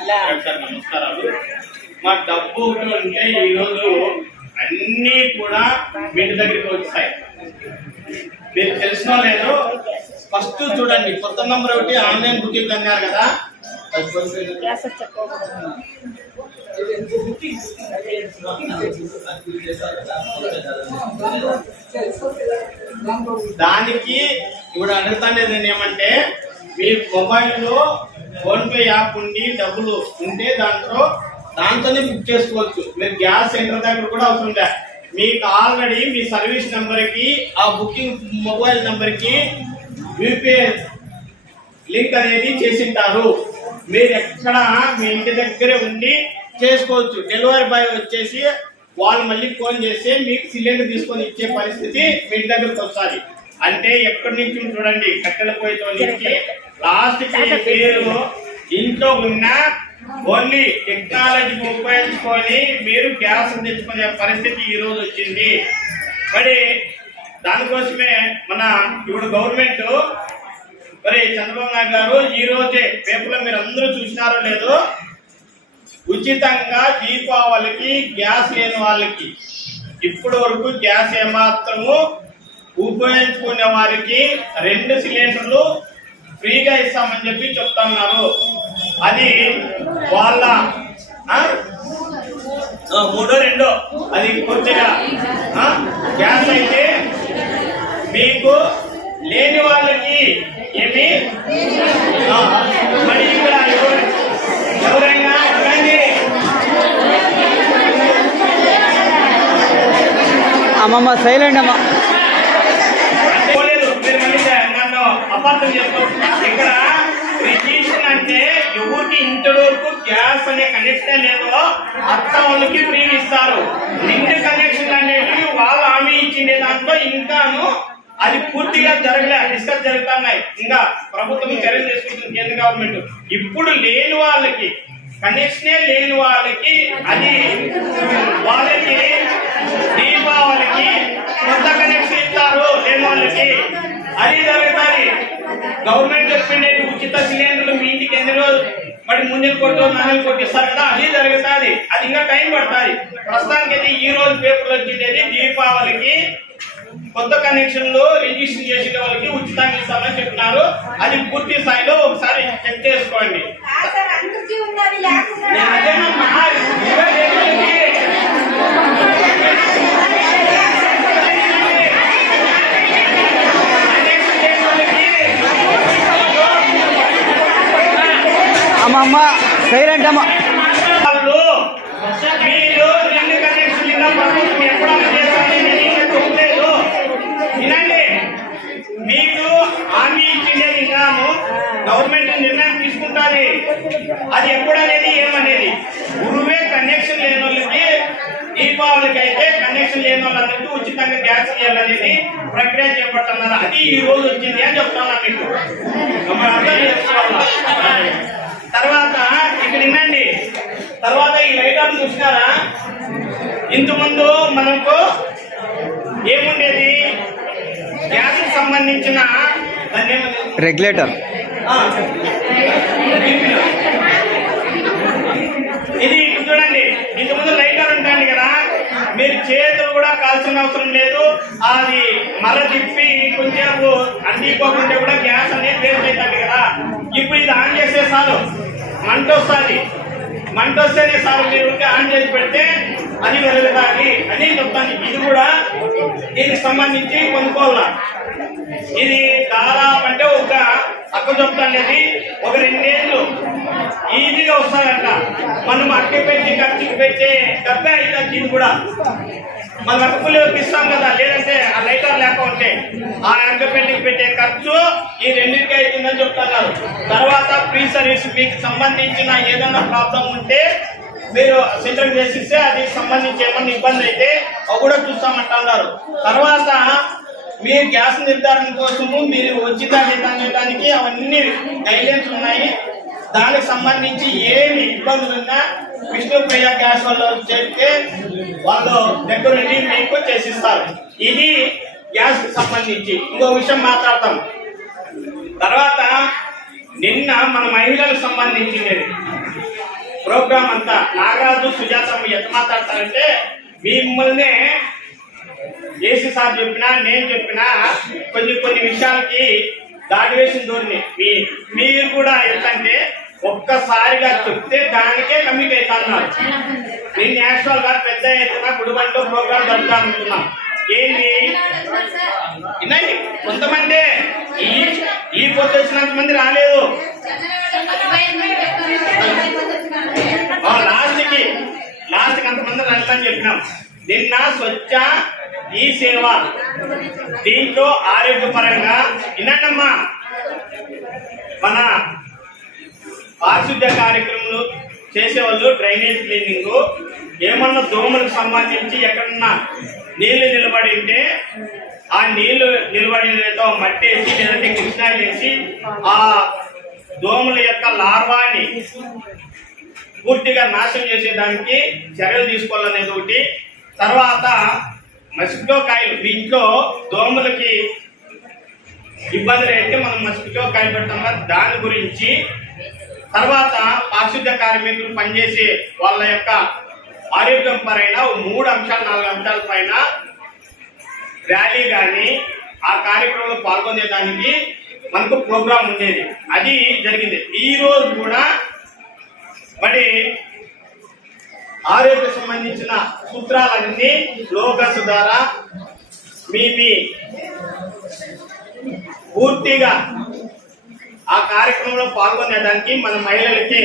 సార్ నమస్కారాలు. మా డబ్బు ఒకటి ఉంటే ఈరోజు అన్నీ కూడా మీ ఇంటి దగ్గరికి వచ్చాయి. మీరు తెలిసిన లేదు, ఫస్ట్ చూడండి కొత్త నంబర్ ఒకటి ఆన్లైన్ బుకింగ్ అన్నారు కదా, దానికి ఇప్పుడు అడుగుతానేది ఏమంటే మీ మొబైల్లో ఫోన్పే యాప్ ఉండి డబ్బులు ఉంటే దాంతోనే బుక్ చేసుకోవచ్చు. మీరు గ్యాస్ సెంటర్ దగ్గర కూడా అవుతుండే మీకు ఆల్రెడీ మీ సర్వీస్ నెంబర్కి ఆ బుకింగ్ మొబైల్ నెంబర్కి యూపీఐ లింక్ అనేది చేసింటారు. మీరు ఎక్కడ మీ ఇంటి దగ్గరే ఉండి చేసుకోవచ్చు. డెలివరీ బాయ్ వచ్చేసి వాళ్ళు మళ్ళీ ఫోన్ చేసి మీకు సిలిండర్ తీసుకొని ఇచ్చే పరిస్థితి మీ ఇంటి దగ్గరకు వస్తుంది. అంటే ఎక్కడి నుంచి చూడండి, కట్టెల పొయ్యితో నుంచి లాస్ట్ మీరు ఇంట్లో ఉన్న ఓన్లీ టెక్నాలజీ ఉపయోగించుకొని మీరు గ్యాస్ తెచ్చుకునే పరిస్థితి ఈ రోజు వచ్చింది. మరి దానికోసమే మన ఇప్పుడు గవర్నమెంట్ మరి చంద్రబాబు నాయుడు గారు ఈ రోజే పేపర్లో మీరు అందరూ చూసినారో లేదో, ఉచితంగా దీపావళికి గ్యాస్ లేని వాళ్ళకి ఇప్పటి వరకు గ్యాస్ ఏమాత్రము ఉపయోగించుకునే వారికి 2 సిలిండర్లు ఫ్రీగా ఇస్తామని చెప్పి చెప్తున్నారు. అది వాళ్ళ 3-2 అది కొద్దిగా గ్యాస్ అయితే మీకు లేని వాళ్ళకి ఏమి మరి ఇక్కడ ఎవరైనా అమ్మమ్మ సైలెంట్ అమ్మ. నన్ను అపార్థం చేసుకోవచ్చు. ఇక్కడ రిజిస్ట్రేషన్ అంటే ఎవరికి ఇంటి వరకు గ్యాస్ అనే కనెక్షన్ లేదో అత్త వాళ్ళకి ఫ్రీ ఇస్తారు. నిండు కనెక్షన్ అనేది వాళ్ళు హామీ ఇచ్చిండే దాంట్లో ఇంకాను అది పూర్తిగా జరగలే, డిస్కస్ జరుగుతున్నాయి. ఇంకా ప్రభుత్వం చర్యలు తీసుకుంటుంది కేంద్ర గవర్నమెంట్. ఇప్పుడు లేని వాళ్ళకి కనెక్షనే లేని వాళ్ళకి అది వాళ్ళకి దీపావళికి కొత్త కనెక్షన్ ఇస్తారు. లేని వాళ్ళకి అది జరుగుతుంది. గవర్నమెంట్ చెప్పిండే ఉచిత సిలిండర్లు మీ ఇంటికి ఎన్ని రోజులు మరి 3 కోట్లు 4 కోట్లు ఇస్తారు కదా, అది జరుగుతుంది. అది ఇంకా టైం పడుతుంది. ప్రస్తుతానికి ఈ రోజు పేపర్లు వచ్చిండేది దీపావళికి కొత్త కనెక్షన్లు రిజిస్టర్ చేసిన వాళ్ళకి ఉచితంగా ఇస్తామని చెప్తున్నారు. అది పూర్తి స్థాయిలో ఒకసారి చెక్ చేసుకోండి. అమ్మమ్మ సైలెంట్ అమ్మ. మీరు 2 కనెక్షన్లు ప్రభుత్వం ఎప్పుడైనా చేస్తాను వినండి. మీకు హామీ ఇచ్చిందే విన్నాము. గవర్నమెంట్ నిర్ణయం తీసుకుంటుంది. అది ఎప్పుడనేది ఏమనేది గురువే కనెక్షన్ లేని వాళ్ళకి దీపావళికి అయితే కనెక్షన్ లేని వాళ్ళందరికీ ఉచితంగా గ్యాస్ ఇవ్వాలనేది ప్రక్రియ చేపడుతున్నారు. అది ఈ రోజు వచ్చింది అని చెప్తున్నా మీకు. అర్థం చేసుకోవాలా? తర్వాత ఇక్కడ వినండి. తర్వాత ఈ లైటర్ చూసినారా, ఇంతకుముందు మనకు ఏముండేది గ్యాస్ సంబంధించిన రెగ్యులేటర్, ఇది చూడండి. ఇంతకుముందు లైటర్ ఉంటుంది కదా, మీరు చేతులు కూడా కాల్సిన అవసరం లేదు. అది మర తిప్పి కొంచెం అందిపోకుంటే కూడా గ్యాస్ అనేది వేస్ట్ అవుతుంది కదా. ఇప్పుడు ఇది ఆన్ చేసే చాలు మంట వస్తుంది. మంట వస్తేనే సార్ మీరు ఆన్ చేసి పెడితే అది వెలుగుతుంది అని చెప్తాను. ఇది కూడా దీనికి సంబంధించి కొనుక్కోవాలా. ఇది దాదాపు అంటే ఒక అక్క చెప్తానేది ఒక 2 ఏళ్ళు ఈజీగా వస్తాయంట. మనం అట్టి పెట్టి ఖర్చుకి పెట్టే డబ్బే అవుతుంది. ఇది కూడా మనం అక్కపుల్లి ఇస్తాం కదా, లేదంటే ఆ లైటర్ లేక ఉంటే ఆ అంగపెట్టికి పెట్టే ఖర్చు ఈ 2కి అవుతుందని చెప్తున్నారు. తర్వాత ఫ్రీ సర్వీస్ మీకు సంబంధించిన ఏదైనా ప్రాబ్లం ఉంటే మీరు సెంటర్ చేసిస్తే అది సంబంధించి ఏమన్నా ఇబ్బంది అయితే అవి కూడా చూస్తామంటున్నారు. తర్వాత మీ గ్యాస్ నిర్ధారణ కోసము మీరు ఉచిత నిర్ధారించడానికి అవన్నీ గైడ్లైన్స్ ఉన్నాయి. దానికి సంబంధించి ఏమి ఇబ్బందులు ఉన్నా విష్ణుప్రియ గ్యాస్ వాళ్ళు చెప్తే వాళ్ళు దగ్గరుండి మీకు చేసిస్తారు. ఇది గ్యాస్ కి సంబంధించి. ఇంకో విషయం మాట్లాడతాం. తర్వాత నిన్న మన మహిళలకు సంబంధించినది ప్రోగ్రామ్ అంతా నాగరాజు సుజాతమ్మ ఎంత మాట్లాడతారంటే మిమ్మల్ని ఏసీ సార్ చెప్పినా నేను చెప్పినా కొన్ని విషయాలకి దాటి వేసిన ధోరణి మీరు కూడా ఎంతంటే ఒక్కసారిగా చెప్తే దానికే కమిట్ అవుతున్నారు. నేను యాక్చువల్ గా పెద్ద ఎత్తున గుడిబంట్లో ప్రోగ్రామ్ జరుపుతా అనుకున్నాం. ఏంటి వినండి, కొంతమంది ఈ పొద్దు వచ్చినంత మంది రాలేదు. లాస్ట్కి అంతమంది రాలేదని చెప్పినాం. నిన్న స్వచ్ఛ ఈ సేవ దీంట్లో ఆరోగ్యపరంగా వినండమ్మా, మన పారిశుద్ధ్య కార్యక్రమాలు చేసేవాళ్ళు డ్రైనేజ్ క్లీనింగ్ ఏమన్నా దోమలకు సంబంధించి ఎక్కడన్నా నీళ్లు నిలబడి ఉంటే ఆ నీళ్లు నిలబడితో మట్టి వేసి లేదంటే కృష్ణాలు వేసి ఆ దోమల యొక్క లార్వాని పూర్తిగా నాశనం చేసేదానికి చర్యలు తీసుకోవాలనేది ఒకటి. తర్వాత మస్కిటో కాయలు, మీ ఇంట్లో దోమలకి ఇబ్బందులు అయితే మనం మస్కిటో కాయలు పెడతామా దాని గురించి. తర్వాత పారిశుద్ధ్య కార్మికులు పనిచేసే వాళ్ళ యొక్క ఆరోగ్యం పరైన 3 అంశాలు 4 అంశాల పైన ర్యాలీ కానీ ఆ కార్యక్రమంలో పాల్గొనేదానికి మనకు ప్రోగ్రాం ఉండేది, అది జరిగింది. ఈ రోజు కూడా మరి ఆరోగ్య సంబంధించిన సూత్రాలన్నీ లోగస్ ద్వారా మీ పూర్తిగా ఆ కార్యక్రమంలో పాల్గొనేదానికి మన మహిళలకి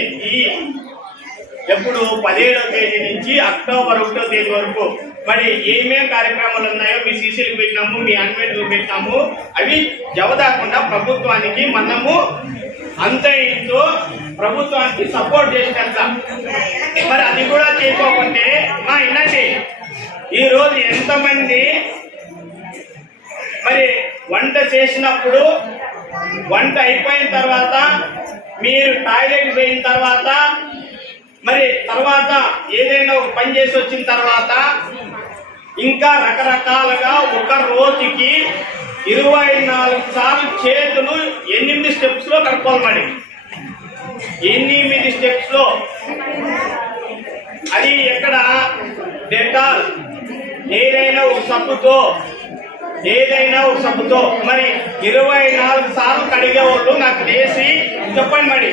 ఎప్పుడు 17వ తేదీ నుంచి అక్టోబర్ 1వ తేదీ వరకు మరి ఏమేం కార్యక్రమాలు ఉన్నాయో మీ సీసీలకు పెట్టినాము, మీ అన్వేట్లు పెట్టినాము. అవి జవదాకుండా ప్రభుత్వానికి మనము అంత ఇంతో ప్రభుత్వానికి సపోర్ట్ చేసినంత. మరి అది కూడా చేయకోకుంటే వినండి, ఈ రోజు ఎంతమంది మరి వంట చేసినప్పుడు వంట అయిపోయిన తర్వాత మీరు టాయిలెట్ పోయిన తర్వాత మరి తర్వాత ఏదైనా ఒక పని చేసి వచ్చిన తర్వాత ఇంకా రకరకాలుగా ఒక రోజుకి 24 సార్లు చేతులు 8 స్టెప్స్ లో కడుక్కోవాలి. మరి 8 స్టెప్స్ లో అది ఎక్కడ డెటాల్ ఏదైనా ఒక సబ్బుతో మరి 24 సార్లు కడిగే వాళ్ళు నాకు చేసి చెప్పండి. మరి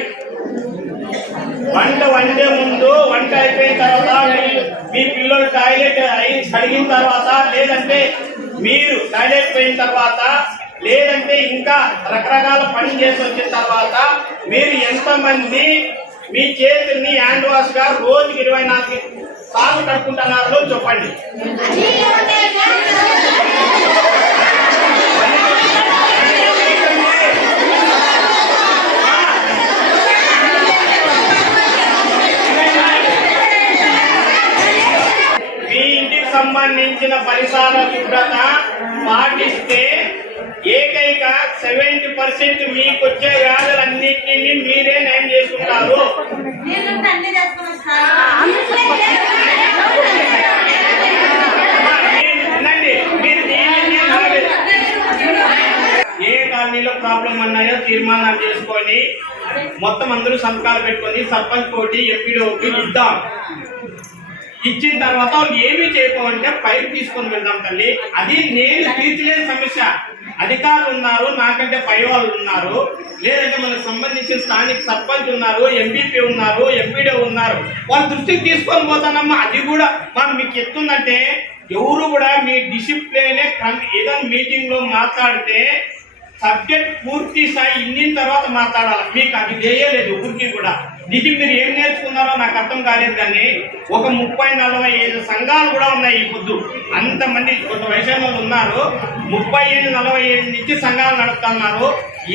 వంట వండే ముందు, వంట అయిపోయిన తర్వాత, మీ పిల్లలు టాయిలెట్ కడిగిన తర్వాత, లేదంటే మీరు టాయిలెట్ పోయిన తర్వాత, లేదంటే ఇంకా రకరకాల పని చేసి వచ్చిన తర్వాత మీరు ఎంతమంది మీ చేతుల్ని హ్యాండ్ వాష్ గా రోజుకి 24 సార్లు కట్టుకుంటున్నారో చెప్పండి. సంబంధించిన పరిసర శుభ్రత పాటిస్తే ఏకైక 70% మీకు వచ్చే వ్యాధులన్నింటినీ మీరే నయం చేసుకుంటారు. ఏ కాలనీలో ప్రాబ్లం ఉన్నాయో తీర్మానాలు చేసుకొని మొత్తం అందరూ సంతకాలు పెట్టుకొని సర్పంచ్ కోటి ఎంపీడీఓకి ఇద్దాం. ఇచ్చిన తర్వాత వాళ్ళు ఏమీ చేయకపోతే పైకి తీసుకొని వెళ్దాం తల్లి. అది నేను తీర్చలేని సమస్య. అధికారులు ఉన్నారు, నాకంటే పై వాళ్ళు ఉన్నారు, లేదంటే మనకు సంబంధించిన స్థానిక సర్పంచ్ ఉన్నారు, ఎంపీపీ ఉన్నారు, ఎంపీడీ ఉన్నారు, వాళ్ళ దృష్టికి తీసుకొని పోతానమ్మా. అది కూడా మీకు ఎత్తుందంటే ఎవరు కూడా మీ డిసిప్లిన్ ఏదైనా మీటింగ్ లో మాట్లాడితే సబ్జెక్ట్ పూర్తి స్థాయి ఇన్నిన తర్వాత మాట్లాడాలి. మీకు అది చేయలేదు ఊరికి కూడా. ఇది మీరు ఏం నేర్చుకున్నారో నాకు అర్థం కాలేదు. కానీ ఒక 30-45 సంఘాలు కూడా ఉన్నాయి ఈ పొద్దు. అంతమంది కొంత వయసు ఉన్నారు, 35-40 నుంచి సంఘాలు నడుపుతున్నారు.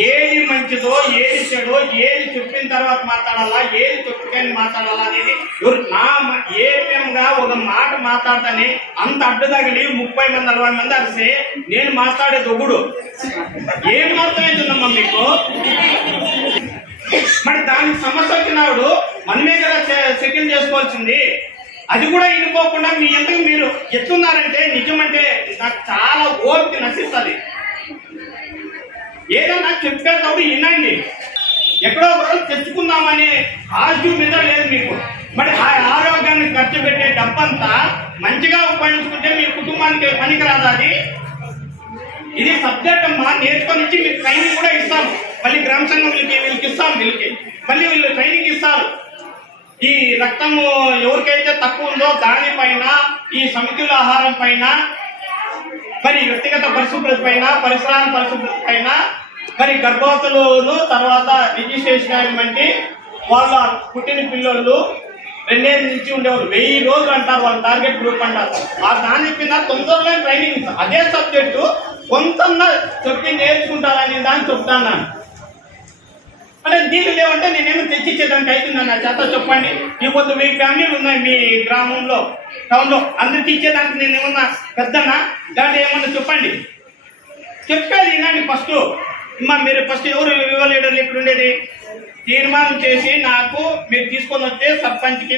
ఏది మంచిదో, ఏది చెడో, ఏది చెప్పిన తర్వాత మాట్లాడాలా, ఏది చెప్పుకొని మాట్లాడాలా అనేది ఏపీఎంగా ఒక మాట మాట్లాడతానే అంత అడ్డు తగిలి 30-40 మంది అరిస్తే నేను మాట్లాడేది ఒకడు ఏం అర్థమవుతుందమ్మా మీకు? మరి దానికి సమస్య వచ్చినప్పుడు మనమే కదా సెటిల్ చేసుకోవాల్సింది. అది కూడా ఇనుకోకుండా మీ ఎందుకు మీరు ఎత్తున్నారంటే నిజమంటే నాకు చాలా ఓర్పు నశిస్తుంది. ఏదన్నా చెప్పేటప్పుడు వినండి. ఎక్కడో తెచ్చుకుందామని ఆశ మీద లేదు మీకు. మరి ఆ ఆరోగ్యాన్ని ఖర్చు పెట్టే డబ్బంతా మంచిగా ఉపయోగించుకుంటే మీ కుటుంబానికి పనికిరాదు. అది ఇది సబ్జెక్ట్ అమ్మా, నేర్చుకొని ఇచ్చి మీకు ట్రైనింగ్ కూడా ఇస్తాం. మళ్ళీ గ్రామ సంఘం వీళ్ళకి ఇస్తాం. మళ్ళీ వీళ్ళు ట్రైనింగ్ ఇస్తారు. ఈ రక్తము ఎవరికైతే తక్కువ ఉందో దానిపైన, ఈ సమితుల ఆహారం పైన, మరి వ్యక్తిగత పరిశుభ్రత పైన, పరిసరాల పరిశుభ్రత పైన, మరి గర్భవతులను తర్వాత రిజిస్ట్రేషన్ వంటి వాళ్ళ పుట్టిన పిల్లలు 2 ఏళ్ళ నుంచి ఉండేవాళ్ళు 1000 రోజులు అంటారు, వాళ్ళ టార్గెట్ గ్రూప్ అంటారు. ఆ దాని కింద తొందరలో ట్రైనింగ్ అదే సబ్జెక్టు కొంత చెప్పి నేర్చుకుంటారని దాన్ని చెప్తాను. అంటే దీనికి లేవంటే నేనేమో తెచ్చిచ్చేదానికి అవుతుందని నా చేత చెప్పండి. ఇప్పుడు 1000 ఫ్యామిలీలు ఉన్నాయి మీ గ్రామంలో, టౌన్లో, అందరికి ఇచ్చేదానికి నేను ఏమన్నా పెద్దనా దాంట్లో ఏమన్నా చెప్పండి. చెప్పేది వినండి ఫస్ట్. మీరు ఫస్ట్ ఎవరు లీడర్లు ఇక్కడ ఉండేది తీర్మానం చేసి నాకు మీరు తీసుకొని వస్తే సర్పంచ్కి,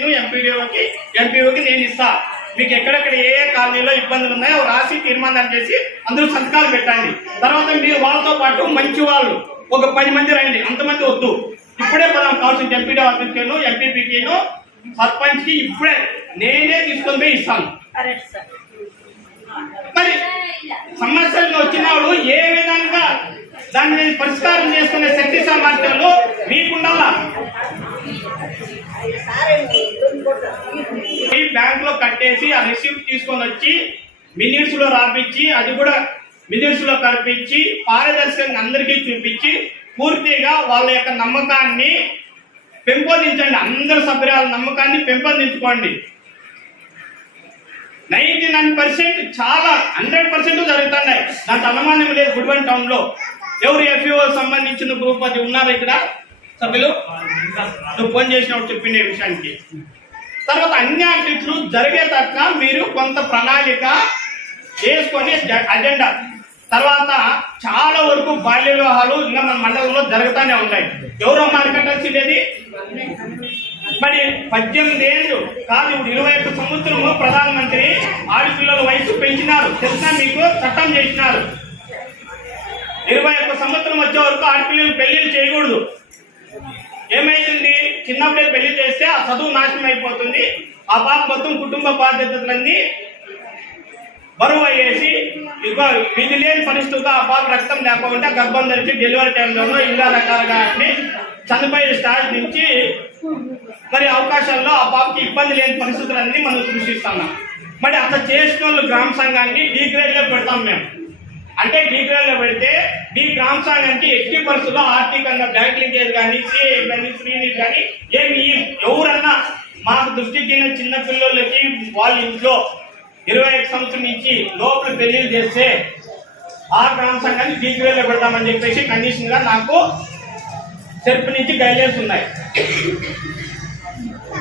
ఎంపీఓకి నేను ఇస్తా. మీకు ఎక్కడెక్కడ ఏ కాలనీలో ఇబ్బందులు ఉన్నాయో రాసి తీర్మానం చేసి అందరూ సంతకాలు పెట్టండి. తర్వాత మీరు వాళ్ళతో పాటు మంచి వాళ్ళు ఒక 10 మంది రండి. అంతమంది వద్దు, ఇప్పుడే పదాం కావాల్సిన ఎంపీడీ ఆఫీస్కేను, ఎంపీపీకిను, సర్పంచ్కి ఇప్పుడే నేనే తీసుకొని పోయి ఇస్తాను. మరి సమస్యలు వచ్చినప్పుడు ఏ విధంగా దాన్ని పరిష్కారం చేసుకునే శక్తి సామర్థ్యాలు మీకుండాలా. బ్యాంక్ లో కట్టేసి ఆ రిసిప్ట్ తీసుకొని వచ్చి మినిట్స్ లో రాపించి, అది కూడా మినిట్స్ లో కల్పించి పారదర్శకంగా అందరికీ చూపించి పూర్తిగా వాళ్ళ యొక్క నమ్మకాన్ని పెంపొందించండి. అందరి సభ్యుల నమ్మకాన్ని పెంపొందించుకోండి. 99% చాలా 100% జరుగుతున్నాయి. దాంట్లో అనుమానం లేదు. గుడివన్ టౌన్ లో ఎవరు ఎఫ్ఈఓ సంబంధించిన గ్రూప్ అది ఉన్నారు ఇక్కడ సభ్యులు, నువ్వు ఫోన్ చేసినప్పుడు చెప్పిన విషయానికి. తర్వాత అన్ని యాక్టివిటీలు జరిగేటట్ల మీరు కొంత ప్రణాళిక చేసుకొని అజెండా. తర్వాత చాలా వరకు బాల్య వివాహాలు ఇంకా మన మండలంలో జరుగుతూనే ఉంటాయి. ఎవరో మారికట్టాల్సిందేది మరి 18 ఏళ్ళు కాదు, ఇప్పుడు 21 సంవత్సరము ప్రధానమంత్రి ఆడపిల్లల వయసు పెంచినారు. తెలిసినా మీకు చట్టం చేసినారు. 21 సంవత్సరం వచ్చే వరకు ఆడపిల్లలు పెళ్లిళ్ళు చేయకూడదు. ఏమైతుంది, చిన్నప్పుడే పెళ్లి చేస్తే ఆ చదువు నాశనం అయిపోతుంది. ఆ పాప మొత్తం కుటుంబ బాధ్యతలన్నీ బరువు అయ్యేసి విధి లేని పరిస్థితుల్లో ఆ పాప రక్తం లేకుండా గర్భం ధరించి డెలివరీ టైంలోనూ ఇలా రకాలుగా చనిపోయే స్టార్ట్ నుంచి మరి అవకాశాల్లో ఆ పాపకి ఇబ్బంది లేని పరిస్థితులన్నీ మనం సృష్టిస్తున్నాం. మరి అట్లా చేసిన వాళ్ళు గ్రామ సంఘాన్ని డీగ్రేడ్ లో పెడతాం మేము. అంటే డీగ్రేడ్ లో పెడితే ఈ గ్రామ సంఘానికి ఎట్టి పరిస్థితుల్లో ఆర్థికంగా బ్యాంక్ లింకేజ్ కానీ, సిఐ కానీ, శ్రీనిధి కానీ ఏమి ఎవరన్నా మాకు దృష్టికి చిన్న పిల్లలకి వాళ్ళ ఇంట్లో 21 సంవత్సరం నుంచి లోపల పెళ్లిళ్ళు చేస్తే ఆ గ్రామ సంఘాన్ని డీగ్రేడ్ లో పెడతామని చెప్పేసి కండిషన్ గా నాకు సెర్ప్ నుంచి గైడ్లైన్స్ ఉన్నాయి.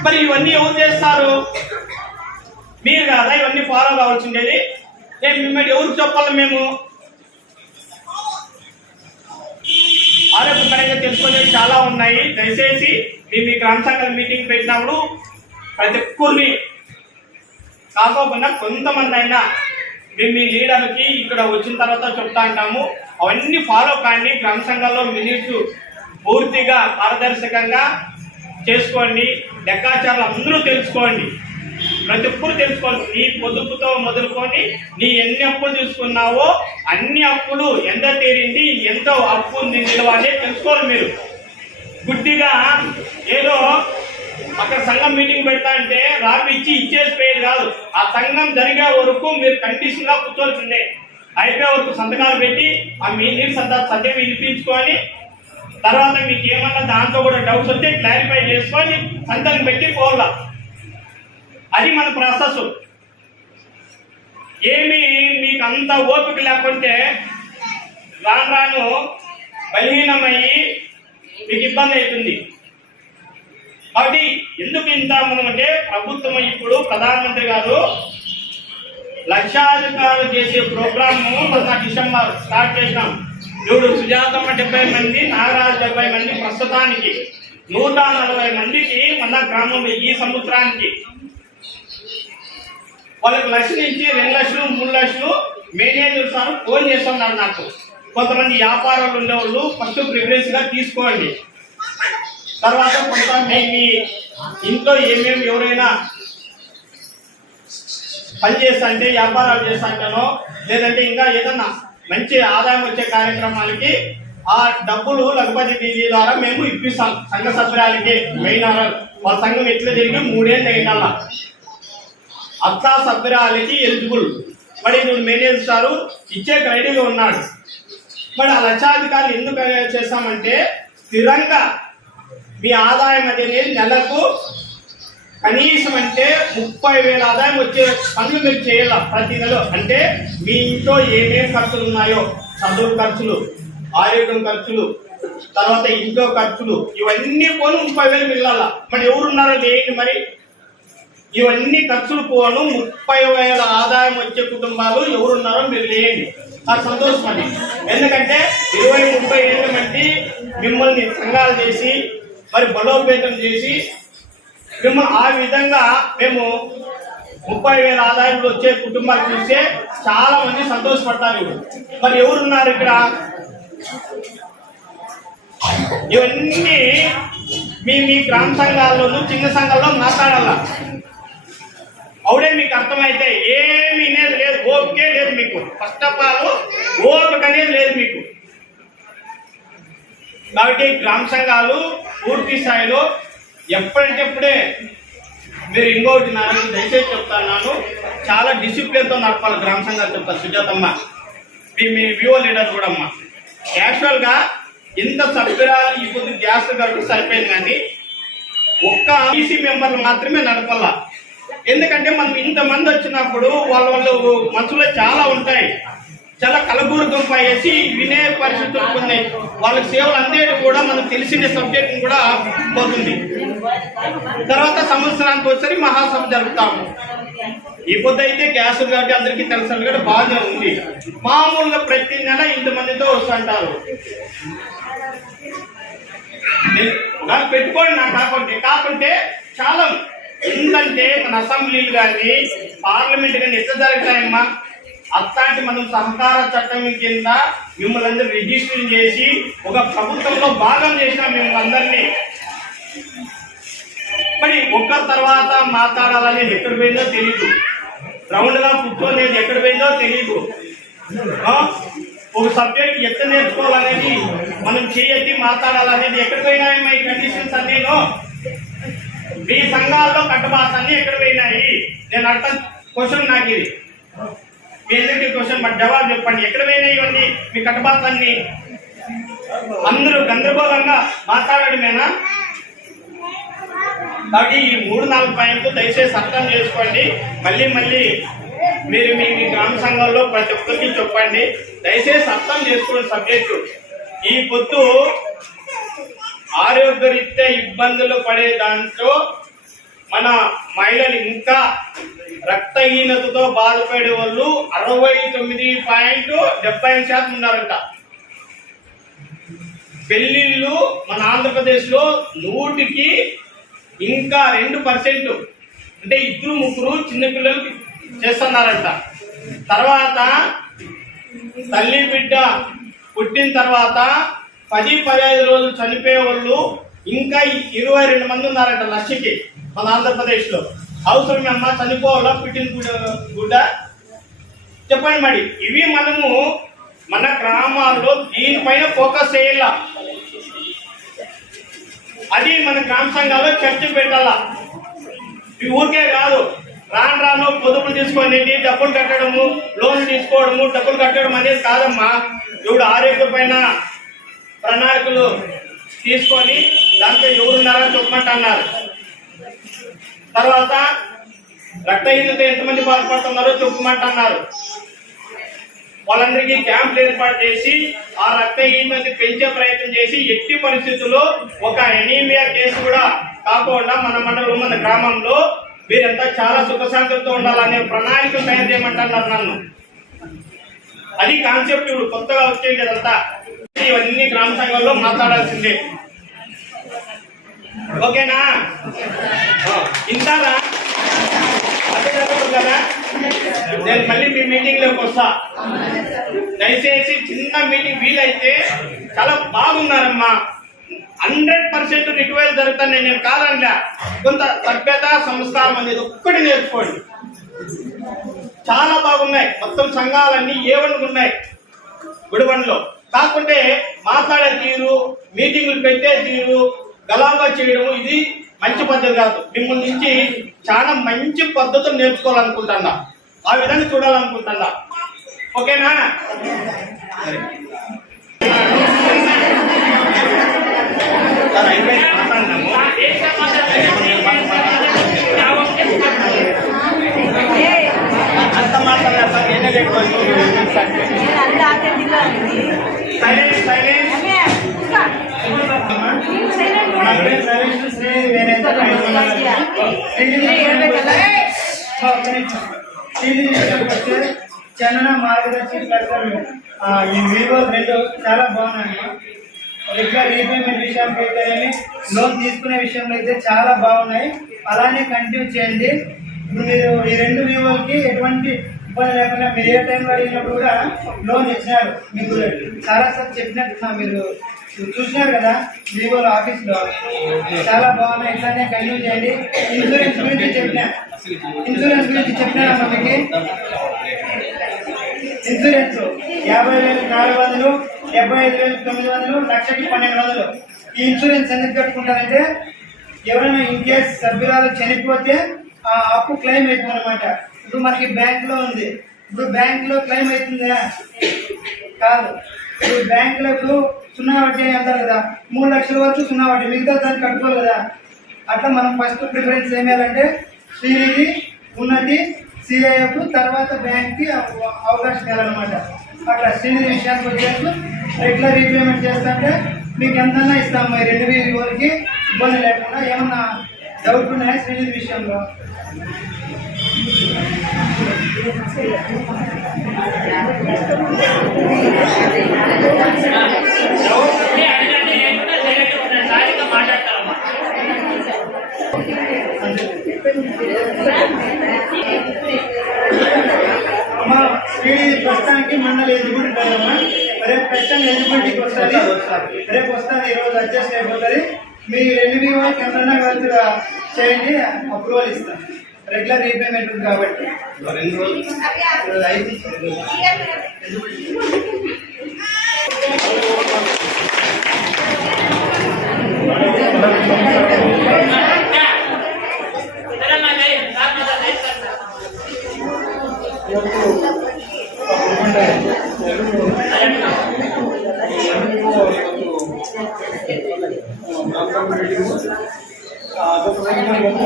మరి ఇవన్నీ ఎవరు చేస్తారు? మీరు కదా ఇవన్నీ ఫాలో కావాల్సిండేది. మిమ్మల్ని ఎవరికి చెప్పాలి? మేము ఆరోగ్యపరంగా తెలుసుకునేవి చాలా ఉన్నాయి. దయచేసి మేము ఈ గ్రామ సంఘాల మీటింగ్ పెట్టినప్పుడు ప్రతి ఒక్కరిని కాకపోయినా కొంతమంది అయినా మేము మీ లీడర్కి ఇక్కడ వచ్చిన తర్వాత చెప్తా ఉంటాము. అవన్నీ ఫాలో కానీ గ్రామ సంఘాల్లో మినిట్స్ పూర్తిగా పారదర్శకంగా చేసుకోండి. లెక్కాచారాలు అందరూ తెలుసుకోండి. ప్రతి ఒక్కరు తెలుసుకోండి. నీ పొదుపుతో మొదలుకొని నీ ఎన్ని అప్పులు తీసుకున్నావో అన్ని అప్పులు ఎంత తీరింది, ఎంత అప్పు ఉంది నిలవాలి తెలుసుకోవాలి. మీరు గుడ్డిగా ఏదో అక్కడ సంఘం మీటింగ్ పెడతా అంటే రాపిచ్చి ఇచ్చేసి పోయేది కాదు. ఆ సంఘం జరిగే వరకు మీరు కండిషన్ గా కూర్చోవలసిందే. అయిపోయే వరకు సంతకాలు పెట్టి ఆ మీ నీరు సత్యం వినిపించుకొని తర్వాత మీకు ఏమన్నా దాంతో కూడా డౌట్స్ వస్తే క్లారిఫై చేసుకొని సంతకం పెట్టి పోవాల. అది మన ప్రాసెస్. ఏమి మీకు అంత ఓపిక లేకుంటే రాను రాను బలహీనమయ్యి మీకు ఇబ్బంది అవుతుంది. కాబట్టి ఎందుకు ఇంత మనం అంటే ప్రభుత్వం ఇప్పుడు ప్రధానమంత్రి గారు లక్షాధికారులు చేసే ప్రోగ్రాము మన డిసెంబర్ స్టార్ట్ చేసినాం. ఇప్పుడు సుజాతమ్మ 70 మంది, నాగరాజు 70 మంది, ప్రస్తుతానికి 140 మందికి మన గ్రామంలో ఈ సంవత్సరానికి వాళ్ళకి 1 లక్ష నుంచి 2 లక్షలు 3 లక్షలు మేనేజర్ సార్ ఫోన్ చేస్తున్నారు నాకు. కొంతమంది వ్యాపారాలు ఉండేవాళ్ళు ఫస్ట్ ప్రిఫరెన్స్ గా తీసుకోండి. తర్వాత కొంత మీ ఇంట్లో ఏమేమి ఎవరైనా పని చేస్తా అంటే వ్యాపారాలు చేస్తా అంటేనో లేదంటే ఇంకా ఏదన్నా మంచి ఆదాయం వచ్చే కార్యక్రమాలకి ఆ డబ్బులు లఘుపతి దీని ద్వారా మేము ఇప్పిస్తాం. సంఘ సభ్యురాలకి మెయిన్ వాళ్ళ సంఘం ఎట్లా జరిగి 3 ఏళ్ళు అయినా అత్తా సభ్యురాలకి ఎలిజిబుల్. మరి నువ్వు మేనేజర్ ఇచ్చే రెడీగా ఉన్నాడు. మరి ఆ లక్షాధికారులు ఎందుకు చేస్తామంటే స్థిరంగా మీ ఆదాయం అనేది నెలకు కనీసం అంటే 30,000 ఆదాయం వచ్చే పనులు మీరు చేయాల ప్రతి నెల. అంటే మీ ఇంట్లో ఏమేమి ఖర్చులు ఉన్నాయో, చదువు ఖర్చులు, ఆరోగ్యం ఖర్చులు, తర్వాత ఇంట్లో ఖర్చులు, ఇవన్నీ పోను 30,000 మిగిలాల. మరి ఎవరున్నారో లేని మరి ఇవన్నీ ఖర్చులు పోను 30,000 ఆదాయం వచ్చే కుటుంబాలు ఎవరున్నారో మీరు లేండి. నాకు సంతోషపడి, ఎందుకంటే 20-30 ఏళ్ళ మంది మిమ్మల్ని సంఘాలు చేసి మరి బలోపేతం చేసి మిమ్మల్ని ఆ విధంగా మేము 30,000 ఆదాయంలో వచ్చే కుటుంబాలు చూస్తే చాలా మంది సంతోషపడతారు. మరి ఎవరున్నారు ఇక్కడ? ఇవన్నీ మీ గ్రామ సంఘాల్లోనూ చిన్న సంఘాల్లో మాట్లాడాల. అవుడే మీకు అర్థమైతే ఏమీ అనేది లేదు, ఓపికే లేదు మీకు. ఫస్ట్ ఆఫ్ ఆల్ ఓపిక అనేది లేదు మీకు. కాబట్టి గ్రామ సంఘాలు పూర్తి స్థాయిలో ఎప్పుడంటేప్పుడే మీరు ఇంకోటి నాకు దయచేసి చెప్తాను, చాలా డిసిప్లిన్తో నడపాలి గ్రామ సంఘాలు చెప్తాను. సుజాతమ్మ మీ వివో లీడర్ కూడా అమ్మ క్యాషువల్గా ఇంత సభ్యురాలు ఈ పొద్దు గ్యాస్ గడుపు సరిపోయింది, కానీ ఒక్క ఈసీ మెంబర్లు మాత్రమే నడపాల. ఎందుకంటే మనం ఇంతమంది వచ్చినప్పుడు వాళ్ళ మనసులో చాలా ఉంటాయి, చాలా కలబూరు దుంప వేసి వినే పరిస్థితులు ఉన్నాయి. వాళ్ళకి సేవలు అందేది కూడా మనకు తెలిసిన సబ్జెక్ట్ కూడా పోతుంది. తర్వాత సంవత్సరానికి ఒకసారి మహాసభ జరుపుతాము. ఈ పొద్దు అయితే గ్యాస్ కాబట్టి అందరికీ తెలుసు కూడా బాగా ఉంది. మామూలుగా ప్రతి నెల ఇంతమందితో వస్తుంటారు. నాకు పెట్టుకోండి, నాకు కాకుంటే చాలా ఎందుకంటే మన అసెంబ్లీలు కానీ పార్లమెంట్ కానీ ఎట్లా జరుగుతాయమ్మా, అట్లాంటి మనం సహకార చట్టం కింద మిమ్మల్ని అందరూ రిజిస్టర్ చేసి ఒక ప్రభుత్వంలో భాగం చేసినాం మిమ్మల్ని అందరినీ. మరి ఒక్కరి తర్వాత మాట్లాడాలనేది ఎక్కడ పోయిందో తెలీదు, రౌండ్ గా కూర్చోలేదు ఎక్కడ పోయిందో తెలీదు. ఒక సబ్జెక్ట్ ఎట్లా నేర్చుకోవాలనేది మనం చేయొచ్చి మాట్లాడాలనేది ఎక్కడ పోయినాయమ్మా ఈ కండిషన్స్ అన్నీను. మీ సంఘాల్లో కట్టుబాట్లన్నీ ఎక్కడ పోయినాయి? నేను అర్థం క్వశ్చన్ నాకు ఇది మీ ఎందుకు క్వశ్చన్ మరి జవాబు చెప్పండి. ఎక్కడ పోయినాయి ఇవన్నీ మీ కట్టుబాట్లన్నీ? అందరూ గందరగోళంగా మాట్లాడమేనా? కాబట్టి ఈ 3-4 పాయింట్లు దయచేసి అర్థం చేసుకోండి. మళ్ళీ మీరు మీ గ్రామ సంఘంలో ప్రతి ఒక్కరికి చెప్పండి. దయచేసి అర్థం చేసుకోండి సబ్జెక్టు. ఈ పొద్దు ఆరోగ్యరీత్యా ఇబ్బందులు పడే దాంట్లో మన మహిళలు ఇంకా రక్తహీనతతో బాధపడే వాళ్ళు 69.70% ఉన్నారంట. పెళ్లిళ్ళు మన ఆంధ్రప్రదేశ్లో 100కి ఇంకా 2% అంటే 2-3 చిన్నపిల్లలు చేస్తున్నారంట. తర్వాత తల్లి బిడ్డ పుట్టిన తర్వాత 10-15 రోజులు చనిపోయే వాళ్ళు ఇంకా 22 మంది ఉన్నారంట లక్షకి మన ఆంధ్రప్రదేశ్లో. అవసరమేమ్మా చనిపోవాలా పుట్టిన గుడ్డ? చెప్పండి. మరి ఇవి మనము మన గ్రామాల్లో దీనిపైన ఫోకస్ చేయాల. అది మన గ్రామ సంఘాల్లో చర్చ పెట్టాలా. ఈ ఊరికే కాదు, రాను పొదుపులు తీసుకొని డబ్బులు కట్టడము, లోన్లు తీసుకోవడము, డబ్బులు కట్టడం అనేది కాదమ్మా. ఇప్పుడు ఆరోగ్యం పైన ప్రణాళికలు తీసుకొని దాంట్లో ఎవరున్నారో చెప్పమంటున్నారు. తర్వాత రక్తహీనత ఎంతమంది బాధపడుతున్నారో చెప్పమంటున్నారు. వాళ్ళందరికీ క్యాంపులు ఏర్పాటు చేసి ఆ రక్తహీనత పెంచే ప్రయత్నం చేసి ఎట్టి పరిస్థితుల్లో ఒక ఎనీమియా కేసు కూడా కాకుండా మన మండలం మన గ్రామంలో మీరంతా చాలా సుఖశాంతితో ఉండాలనే ప్రణాళిక తయారు చేయమంటున్నారు నన్ను. అది కాన్సెప్ట్ ఇప్పుడు కొత్తగా వచ్చేది కదంతా. ఇవన్నీ గ్రామ సంఘంలో మాట్లాడాల్సిందే. ఓకేనా? ఇంటారా? కదా నేను మళ్ళీ మీ మీటింగ్ లోకి వస్తా. దయచేసి చిన్న మీటింగ్ వీలైతే చాలా బాగున్నారమ్మా. 100% రిక్వైర్ జరుగుతుంది. నేను కాదనిలా, కొంత సభ్యత సంస్కారం అనేది ఒక్కటి నేర్చుకోండి. చాలా బాగున్నాయి, మొత్తం సంఘాలన్నీ ఏమనుకున్నాయి గుడిబండలో. కాకుంటే మాట్లాడే తీరు, మీటింగులు పెట్టే తీరు, గలాగా చేయడం ఇది మంచి పద్ధతి కాదు. మిమ్మల్ని నుంచి చాలా మంచి పద్ధతులు నేర్చుకోవాలనుకుంటున్నా, ఆ విధంగా చూడాలనుకుంటున్నా. ఓకేనా? మాట్లాడినాము అంత మాట్లాడారు సార్. ఏనే చందన మార్గదర్శి ఈ వివో రెండు చాలా బాగున్నాయి. రెగ్యులర్ రీపేమెంట్ విషయంలో అయితే, లోన్ తీసుకునే విషయంలో అయితే చాలా బాగున్నాయి. అలానే కంటిన్యూ చేయండి. ఇప్పుడు మీరు ఈ రెండు వివోలకి ఎటువంటి ఇబ్బంది లేకుండా మీరు ఏ టైంలో అడిగినప్పుడు కూడా లోన్ ఇచ్చినారు. మీకు చాలాసార్లు చెప్పినట్టు మీరు చూసినారు కదా వివోల ఆఫీస్లో, చాలా బాగున్నాయి. ఇట్లానే కంటిన్యూ చేయండి. ఇన్సూరెన్స్ గురించి చెప్పినా మనకి ఇన్సూరెన్స్ 50,400, 75,900, 1,12,100. ఈ ఇన్సూరెన్స్ ఎందుకు కట్టుకుంటారంటే ఎవరైనా ఇన్ కేస్ సభ్యురాలు చనిపోతే ఆ అప్పు క్లెయిమ్ అవుతుంది అనమాట. ఇప్పుడు మనకి బ్యాంకులో ఉంది, ఇప్పుడు బ్యాంకులో క్లెయిమ్ అవుతుందా? కాదు. ఇప్పుడు బ్యాంకులో ఇప్పుడు 0 వడ్డీ అంటారు కదా, 3 లక్షల వరకు 0 వడ్డీ, మిగతా దాన్ని కట్టుకోవాలి కదా. అట్లా మనం ఫస్ట్ ప్రిఫరెన్స్ ఏం చేయాలంటే శ్రీనిధి, ఉన్నతి, సిఐఎఫ్, తర్వాత బ్యాంక్కి అవకాశం ఇవ్వాలన్నమాట. అట్లా శ్రీనిధి విషయానికి వచ్చేసి రెగ్యులర్ రీపేమెంట్ చేస్తుంటే మీకు ఎంతన్నా ఇస్తాము. ఈ 2 వివోలకి ఇబ్బంది లేకుండా. ఏమన్నా డౌట్ ఉన్నాయా శ్రీనిధి విషయంలో? అమ్మా శ్రీనిధి ప్రస్తుతానికి మండలి ఎలిజిబిలిటీ ఉంటుందమ్మా. రేపు ఖచ్చితంగా ఎలిజిబిలిటీకి వస్తుంది. రేపు వస్తుంది, ఈరోజు అడ్జస్ట్ అయిపోతుంది. మీ 2 వివోలకి ఎంతైనా కలిసిగా చేయండి, అప్రూవల్ ఇస్తాం. రెగ్యులర్ రీపేమెంట్ ఉంది కాబట్టి 2 రోజులు 5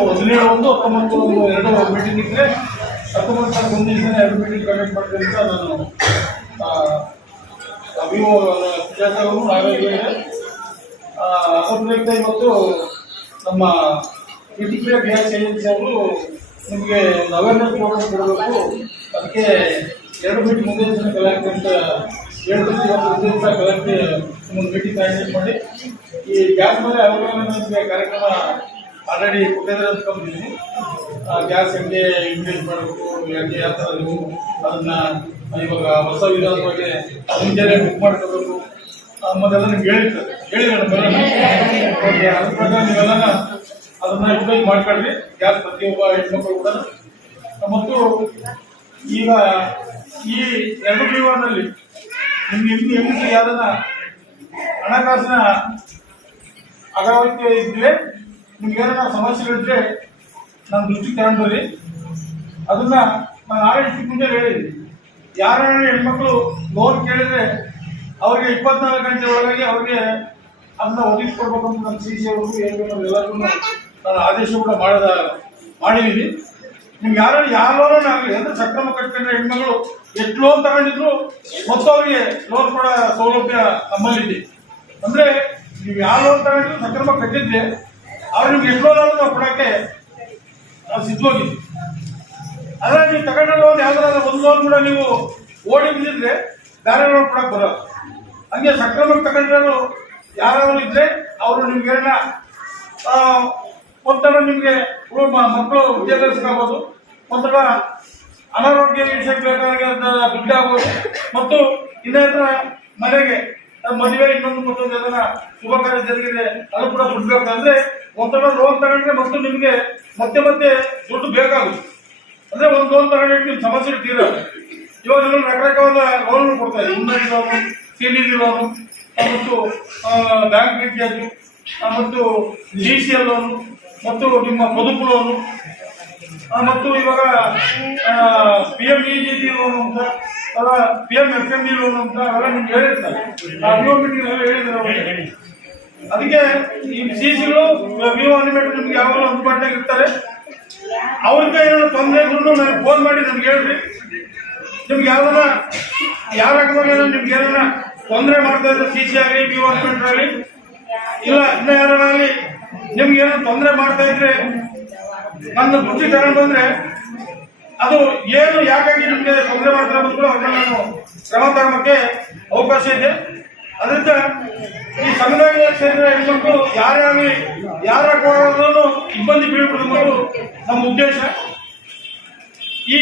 ಮೊದಲನೇ ಒಂದು 19 ಮೀಟಿಂಗ್ ಇದ್ರೆ 19 ಮುಂದಿನ ದಿನ 2 ಮೀಟಿಂಗ್ ಕಂಡಕ್ಟ್ ಮಾಡ್ತೀನಿ ಅಂತ ನಾನು ವಿವೋ ಕೆಲಸವನ್ನು ನಾವೇಳಿದೆ. ಅದರಿಂದ ಇವತ್ತು ನಮ್ಮ ವಿಟಿಪ್ರಿಯ ಗ್ಯಾಸ್ ಏಜೆನ್ಸಿ ಅವರು ನಿಮಗೆ ಅವೇರ್ನೆಸ್ ಪ್ರೋಗ್ರಾಮ್ ಕೊಡಬೇಕು, ಅದಕ್ಕೆ 2 ಮೀಟಿಂಗ್ ಮುಂದಿನ ದಿನ ಕಲೆಕ್ಟ್ ಅಂತ ಹೇಳ್ತೀನಿ. ಇವತ್ತು ಮುಂದಿನ ದಿವಸ ಕಲೆಕ್ಟ್ ಒಂದು ಮೀಟಿಂಗ್ ಆರ್ಗನೈಸ್ ಮಾಡಿ ಈ ಗ್ಯಾಸ್ ಮೇಲೆ ಅವಗಾಹನೆ ಕಾರ್ಯಕ್ರಮ ಆಲ್ರೆಡಿ ಕೊಟ್ಟಿದ್ರೆ ಅಂದ್ಕೊಂಡಿದ್ದೀನಿ. ಗ್ಯಾಸ್ ಹೆಂಗೆ ಯೂಟಿಲೈಸ್ ಮಾಡಬೇಕು, ಹೆಂಗೆ ಯಾವ ಥರ ನೀವು ಅದನ್ನು ಇವಾಗ ಹೊಸ ವಿಧಾನದ ಬಗ್ಗೆ ಮುಂಚೆನೇ ಬುಕ್ ಮಾಡ್ಕೋಬೇಕು ಅನ್ನೋದೆಲ್ಲ ನಿಮ್ಗೆ ಹೇಳಿರೋಣ ಓಕೆ. ಅದ್ರ ಪ್ರಕಾರ ನೀವೆಲ್ಲ ಅದನ್ನು ಯೂಟಿಲೈಸ್ ಮಾಡ್ಕೊಳ್ರಿ. ಗ್ಯಾಸ್ ಪ್ರತಿಯೊಬ್ಬ ಹೆಣ್ಮಕ್ಳು ಕೂಡ. ಮತ್ತು ಈಗ ಈ 2 ವಿವೋನಲ್ಲಿ ನಿಮ್ಗೆ ಹೆಂಗೆ ಯಾವ್ದನ್ನ ಹಣಕಾಸಿನ ಅಗತ್ಯ ಇದ್ರೆ, ನಿಮ್ಗೆ ಏನಾರ ಸಮಸ್ಯೆಗಳಿದ್ರೆ ನನ್ನ ದೃಷ್ಟಿಗೆ ತಗೊಂಡ್ರಿ. ಅದನ್ನ ನಾನು ಆಡಳಿತ ಮುಂದೆ ಹೇಳಿದ್ದೀನಿ. ಯಾರ ಹೆಣ್ಮಕ್ಳು ಲೋನ್ ಕೇಳಿದ್ರೆ ಅವ್ರಿಗೆ 24 ಗಂಟೆ ಒಳಗಾಗಿ ಅವ್ರಿಗೆ ಅದನ್ನ ಒದಗಿಸ್ಕೊಡ್ಬೇಕಂತ ನಮ್ಮ ಸಿ ಸಿ ಅವ್ರಿಗೂ ಎಲ್ಲರಿಗೂ ನಾನು ಆದೇಶ ಕೂಡ ಮಾಡಿದ್ದೀನಿ. ನಿಮ್ಗೆ ಯಾವ ಲೋನ್ ಆಗಲಿ ಅಂದ್ರೆ ಸಕ್ರಮ ಕಟ್ಕೊಂಡ್ರೆ ಹೆಣ್ಮಗಳು ಎಷ್ಟು ಲೋನ್ ತಗೊಂಡಿದ್ರು ಮತ್ತು ಅವ್ರಿಗೆ ಲೋನ್ ಕೊಡೋ ಸೌಲಭ್ಯ ನಮ್ಮಲ್ಲಿದೆ. ಅಂದ್ರೆ ನೀವು ಯಾವ ಲೋನ್ ತಗೊಂಡಿದ್ರು ಸಕ್ರಮ ಕಟ್ಟಿದ್ರೆ ಅವ್ರು ನಿಮ್ಗೆ ಎಷ್ಟು ಲೋನ್ ಆದ್ರೂ ನಾವು ಕೊಡೋಕ್ಕೆ ನಾವು ಸಿದ್ಧವಾಗಿದ್ವಿ. ಅದ್ರ ನೀವು ತಗೊಂಡ ಲೋನ್ ಯಾವ್ದಾದ್ರು ಒಂದು ಲೋನ್ ಕೂಡ ನೀವು ಓಡಿ ಬಿದ್ದಿದ್ರೆ ಬೇರೆ ಲೋನ್ ಕೊಡಕ್ಕೆ ಬರೋದು. ಹಂಗೆ ಸಕ್ರಮಕ್ಕೆ ತಗೊಂಡ್ರು ಯಾರಾದ್ರು ಇದ್ರೆ ಅವರು ನಿಮ್ಗೆ ಒಂಥರ ನಿಮ್ಗೆ ಮಕ್ಕಳು ವಿದ್ಯಾಭ್ಯಾಸಕ್ಕಾಗ್ಬೋದು, ಒಂಥರ ಅನಾರೋಗ್ಯ ವಿಷಯಕ್ಕೆ ಬೇಕಾದ ದುಡ್ಡಾಗ್ಬೋದು, ಮತ್ತು ಇನ್ನೇತರ ಮನೆಗೆ ಮದುವೆ ಇನ್ನೊಂದು ಮತ್ತೊಂದು ಅದನ್ನ ಶುಭ ಕಾರ್ಯ ಜರುಗಿದೆ ಅದು ಕೂಡ ದುಡ್ಡು ಬೇಕು. ಅಂದ್ರೆ ಒಂದ್ಸಲ ಲೋನ್ ತಗೊಂಡ್ರೆ ಮತ್ತು ನಿಮ್ಗೆ ಮತ್ತೆ ಮತ್ತೆ ದುಡ್ಡು ಬೇಕಾಗುತ್ತೆ. ಅಂದ್ರೆ ಒಂದು ಲೋನ್ ತಗೊಂಡ್ರೆ ನಿಮ್ ಸಮಸ್ಯೆ ತೀರಲ್ಲ. ಇವಾಗ ನೀವು ರಕರಕಾಲ ಲೋನ್ ಕೊಡ್ತಾರೆ, ಇನ್ನೊಂದು ಲೋನು, ಸಿಲಿಡಿ ಲೋನು ಮತ್ತು ಬ್ಯಾಂಕ್ ರೀತಿಯಾಗಿ ಮತ್ತು GCL ಲೋನು ಮತ್ತು ನಿಮ್ಮ పొదుపు ಲೋನು ಮತ್ತು ಇವಾಗ PMEGP ಲೋನ್ ಅಂತ PMFMD ಲೋನ್ ಅಂತ ಅವೆಲ್ಲ ನಿಮ್ಗೆ ಹೇಳಿರ್ತಾರೆ. ಹೇಳಿದ್ರೆ ಅದಕ್ಕೆ ಈ CCಗಳು ವಿವೋ ಅನಿಮೇಟರ್ ನಿಮ್ಗೆ ಯಾವಾಗ అందుబాటులో ಇರ್ತಾರೆ. ಅವ್ರಿಗೆ ಏನಾದ್ರು ತೊಂದರೆ ಇದ್ರು ನನಗೆ ಫೋನ್ ಮಾಡಿ ನಮ್ಗೆ ಹೇಳ್ರಿ. ನಿಮ್ಗೆ ಯಾವ್ದಾರ ಯಾವ ರಕದಾಗ ನಿಮ್ಗೆ ಏನಾರ ತೊಂದರೆ ಮಾಡ್ತಾ ಇದ್ರೆ CC ಆಗಲಿ ವಿವೋ ಅನಿಮೇಟರ್ ಆಗಲಿ ಇಲ್ಲ ಇನ್ನ ಯಾರಾಗಲಿ ನಿಮ್ಗೆ ಏನಾದ್ರು ತೊಂದರೆ ಮಾಡ್ತಾ ಇದ್ರೆ ನನ್ನ ಬುದ್ಧಿ ತಗೊಂಡು ಬಂದ್ರೆ ಅದು ಏನು ಯಾಕಾಗಿ ನಿಮ್ಗೆ ತೊಂದರೆ ಮಾಡ್ತಾರೆ ಅನ್ನೋದು ಅದನ್ನ ನಾನು ಕ್ರಮ ತಗೊಳಕ್ಕೆ ಅವಕಾಶ ಇದೆ. ಅದರಿಂದ ಈ ಸಂಘದಾಗ ಸೇರಿದ ಹೆಣ್ಮಕ್ಳು ಯಾರೇ ಆಗಲಿ ಯಾರ ಕೊಡೋದ್ರೂ ಇಬ್ಬಂದಿ ಬೀಳ್ಬಿಡೋದು ನಮ್ಮ ಉದ್ದೇಶ. ಈ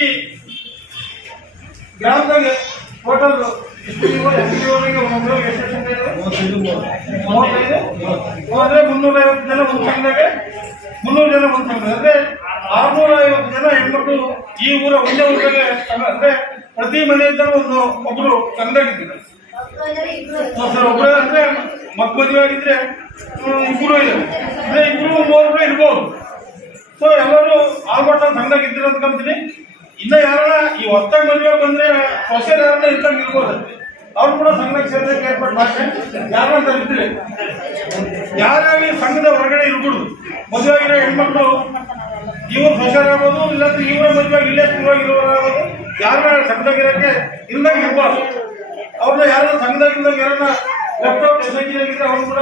ಗ್ರಾಮದಾಗ ಟೋಟಲ್ ಎಷ್ಟು ಹೋದ್ರೆ 350 ಜನ ಒಂದು ಸಂಘದಾಗೆ 300 ಜನ ಒಂದು ಸಂಘ ಅಂದ್ರೆ 650 ಜನ ಹೆಣ್ಮಕ್ಳು ಈ ಊರ ಒಂದೇ ಊರಾಗೆ ಅಂದ್ರೆ ಪ್ರತಿ ಮನೆಯಿಂದ ಒಬ್ರು ಸಂಘದಾಗಿದ್ದಾರೆ. ಒಬ್ಬರೇ ಅಂದ್ರೆ ಮದುವೆ ಆಗಿದ್ರೆ ಇಬ್ಬರು ಇದೆ ಅಂದ್ರೆ 2-3 ಇರ್ಬೋದು. ಸೊ ಎಲ್ಲರೂ ಆಲ್ಮೋಸ್ಟ್ ಸಂಘದಾಗ ಇದ್ದೀರ ಅಂತ ಕಂತೀನಿ. ಇನ್ನ ಯಾರ ಈ ಹೊಸ್ತಾಗಿ ಮದುವೆ ಬಂದ್ರೆ ಹೊಸ ಯಾರನ್ನ ಇದ್ದಂಗೆ ಇರ್ಬೋದು, ಅವ್ರು ಕೂಡ ಸಂಘಕ್ಕೆ ಸೇರ್ಸಕ್ಕೆ ಏರ್ಪಾటు ಮಾಡ್ತಾರೆ. ಯಾರಂತ ಇರ್ತೀರಿ ಯಾರಾಗಲಿ ಸಂಘದ ಹೊರಗಡೆ ಇರ್ಬಿಡುದು. ಮದುವೆ ಆಗಿರೋ ಹೆಣ್ಮಕ್ಳು ಇವ್ರು ಹೊಸರಾಗ್ಬೋದು, ಇಲ್ಲಾಂದ್ರೆ ಇವರ ಮದುವೆ ಇಲ್ಲೇ ಸ್ಥಿರವಾಗಿರೋರಾಗ್ಬೋದು, ಯಾರ ಸಂಘದಾಗಿರೋಕ್ಕೆ ಇಲ್ದಂಗೆ ಇರ್ಬಾರ್ದು. ಅವ್ರನ್ನ ಯಾರನ್ನ ಸಂಘದಾಗಿದ್ದಾಗ ಯಾರನ್ನ ಲೆಫ್ಟ್ ಎಸಗಿದ್ರೆ ಅವ್ರು ಕೂಡ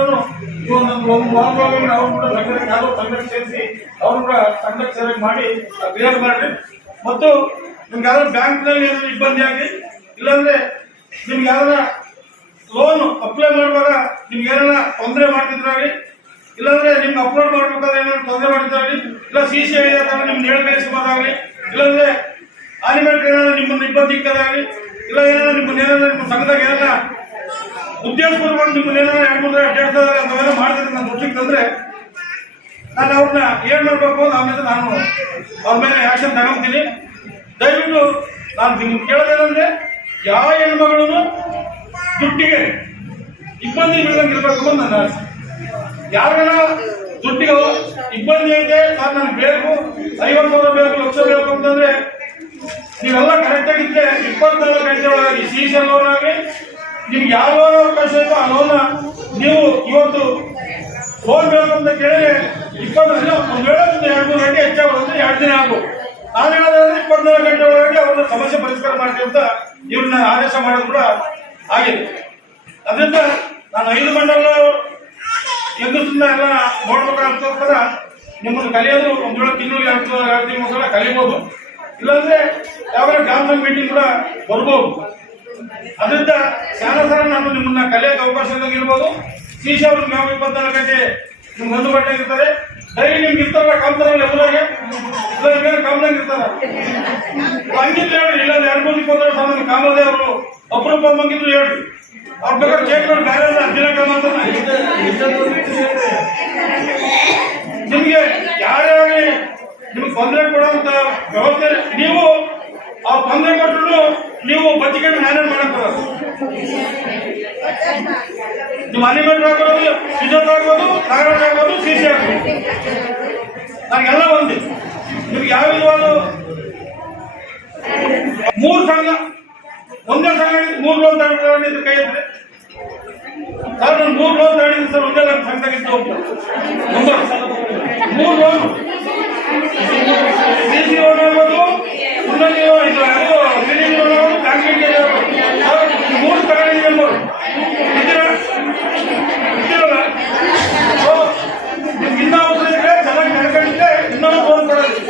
ಒಂದು ವಾರವಾಗಿ ಅವ್ರು ಕೂಡ ಸಂಘಕ್ಕೆ ಯಾರೋ ಸಂಘಕ್ಕೆ ಸೇರಿಸಿ ಅವ್ರು ಕೂಡ ಸಂಘಕ್ಕೆ ಸೇರಿ ಮಾಡಿ ಕ್ಲಿಯರ್ ಮಾಡ್ರಿ. ಮತ್ತು ನಿಮ್ಗೆ ಯಾವ್ದಾದ್ರು ಬ್ಯಾಂಕ್ನಲ್ಲಿ ಏನಾದ್ರು ಇಬ್ಬಂದಿ ಆಗಿ ಇಲ್ಲಾಂದ್ರೆ ನಿಮ್ಗೆ ಯಾವ್ದಾರ ಲೋನ್ ಅಪ್ಲೈ ಮಾಡುವಾಗ ನಿಮ್ಗೆ ಏನಾರ ತೊಂದರೆ ಮಾಡ್ತಿದ್ರಾಗಲಿ ಇಲ್ಲಾಂದ್ರೆ ನಿಮ್ಗೆ ಅಪ್ಲೋಡ್ ಮಾಡ್ಬೇಕಾದ್ರೆ ಏನಾದ್ರು ತೊಂದರೆ ಮಾಡಿದ್ರಾಗಲಿ ಇಲ್ಲ CC ನಿಮ್ಗೆ ಹೇಳ್ಕಳಿಸಬಹುದಾಗಲಿ ಇಲ್ಲಾಂದ್ರೆ ಅನಿಮೇಟರ್ ಏನಾದ್ರು ನಿಮ್ಮನ್ನು ಇಬ್ಬಂದಿ ಇಕ್ಕದಾಗಲಿ ಇಲ್ಲ ಏನಾದ್ರು ನಿಮ್ಮ ಸಂಘದಾಗ ಏನಾರ ಉದ್ದೇಶಪೂರ್ವಕ ನಿಮ್ಮನ್ನ ಏನಾರ 2-3 ಅವೆಲ್ಲ ಮಾಡಿದ್ರೆ ನಾನು ದೃಷ್ಟಿಗೆ ತಂದ್ರೆ ನಾನು ಅವ್ರನ್ನ ಏನ್ ಮಾಡ್ಬೇಕು ಆಮೇಲೆ ನಾನು ಅವ್ರ ಮೇಲೆ ಆಕ್ಷನ್ ತಗೊಂತೀನಿ. ದಯವಿಟ್ಟು ನಾನು ನಿಮ್ಗೆ ಕೇಳೋದೇನಂದ್ರೆ ಯಾವ ಹೆಣ್ಮಗಳು ದುಡ್ಡಿಗೆ ಇಬ್ಬಂದಿ ಬೀಳಂಗೆ ಇರ್ಬೇಕು ಅಂತ ನನ್ನ ಆಸೆ. ಯಾರನ್ನ ದುಡ್ಡಿಗೆ ಇಬ್ಬಂದಿ ಐತೆ ಸರ್ ನನಗೆ ಬೇಕು 50,000 ಬೇಕು, ಲಕ್ಷ ಬೇಕು ಅಂತಂದ್ರೆ ನೀವೆಲ್ಲ ಕರೆಕ್ಟ್ ಆಗಿದ್ರೆ 24 ಗಂಟೆ ಒಳಗಾಗಿ CC ಲೋನ್ ಆಗಲಿ ನಿಮ್ಗೆ ಯಾವ ಲೋನ್ ಅವಕಾಶ ಐತೋ ಆ ಲೋನ್ ನೀವು ಇವತ್ತು ಲೋನ್ ಬೇಕು ಅಂತ ಕೇಳಿದ್ರೆ 20 ದಿನ ಒಂದು ವೇಳೆ 2-3 ಗಂಟೆ ಹೆಚ್ಚಾಗೋದ್ರೆ 2 ದಿನ ಆಗ್ಬೋದು. ನಾನು ಹೇಳೋದಾದ್ರೆ 24 ಗಂಟೆ ಒಳಗೆ ಅವ್ರನ್ನ ಸಮಸ್ಯೆ ಪರಿಷ್ಕಾರ ಮಾಡ್ತೀವಿ ಅಂತ ಇವ್ರನ್ನ ಆದೇಶ ಮಾಡೋದು ಕೂಡ ಆಗಿದೆ. ಅದರಿಂದ ನಾನು 5 ಮಂಡಲ ಹೆಂಗಸನ್ನ ಎಲ್ಲ ನೋಡ್ಬೇಕಾಗ್ತದ ನಿಮ್ಮನ್ನು ಕಲಿಯೋದು ಒಂದು ವೇಳೆ ತಿಂಗಳಿಗೆ 2 ತಿಂಗಳು ಕಲಿಬೋದು, ಇಲ್ಲಾಂದ್ರೆ ಯಾವ ಗ್ರಾಮ ಮೀಟಿಂಗ್ ಕೂಡ ಬರ್ಬೋದು. ಅದರಿಂದ ಸರ ನಾನು ನಿಮ್ಮನ್ನ ಕಲಿಯೋಕೆ ಅವಕಾಶ ಇರ್ಬೋದು. CC ಅವ್ರಿಗೆ ನಾವು 24 ಗಂಟೆ ನಿಮ್ಗೆ అందుబాటులో ಇರ್ತಾರೆ. ಡೈಲಿ ನಿಮ್ಗೆ ಇರ್ತಾರ ಕಾಮ್ತಾರಲ್ಲ ಎಲ್ಲರಿಗೆ ಇಲ್ಲ ಕಾಮ್ದಂಗೆ ಇರ್ತಾರ ಹಂಗಿದ್ರು ಹೇಳ್ರಿ. ಇಲ್ಲ 2-3 ಸಾಮಾನ್ಯ ಕಾಮದೇ ಅವರು ಅಪರೂಪ ಬಂಗಿದ್ರು ಹೇಳ್ರಿ. ಅವ್ರು ಬೇಕಾದ್ರೆ ಚೇಕ್ ಮಾಡಿ ಬೇರೆ ದಿನ ಕಾಮ ನಿಮ್ಗೆ ಯಾರ್ಯಾರು ನಿಮ್ಗೆ ತೊಂದರೆ ಕೊಡುವಂತ ವ್ಯವಸ್ಥೆ ನೀವು ಅವ್ರು ತೊಂದರೆ ಕೊಟ್ಟರು ನೀವು ಬಚ್ಚಿಕೊಂಡು ಮ್ಯಾನೇಜ್ ಮಾಡಕ್ ನಿಮ್ಮ ಅನಿಮೇಟರ್ ಆಗ್ಬೋದು, ಸಿಜೋಟ್ ಆಗ್ಬೋದು, ನಾಗರಾಜ್ ಆಗ್ಬೋದು, CC ಆಗ್ಬೋದು, ನನಗೆಲ್ಲ ಒಂದೇ. ನಿಮ್ಗೆ ಯಾವ ವಿಧವಾದ 3 ಸಂಘ ಒಂದೇ ಸಂಘ 3 ಲೋನ್ ತಗೊಂಡಿದ್ದು ಕೈ ಇದ್ರೆ ಸರ್ ನಾನು 3 ಲೋನ್ ತಗೊಂಡಿದ್ದೀನಿ ಸರ್ ಒಂದೇ ನನ್ನ ಸಂಘದಾಗಿದ್ದು ಹೋಗ್ತಾರೆ 3 ಲೋನ್ CC ಲೋನ್ ಆಗ್ಬೋದು, ಇನ್ನೊಂದು ಸಿಲಿಂಗ್ ಲೋನ್ ಆಗ್ಬೋದು, ಬ್ಯಾಂಕಿಂಗ್ 3 ತಗೊಂಡಿದ್ದೀನಿ ಅನ್ಬೋದು. ನಿಮ್ಗೆ ಇನ್ನೂ ಅವಸರ ಇದ್ರೆ ಚೆನ್ನಾಗಿ ನಡ್ಕೊಂಡಿದ್ರೆ ಇನ್ನೊಂದು ಲೋನ್ ಕೊಡೋದು.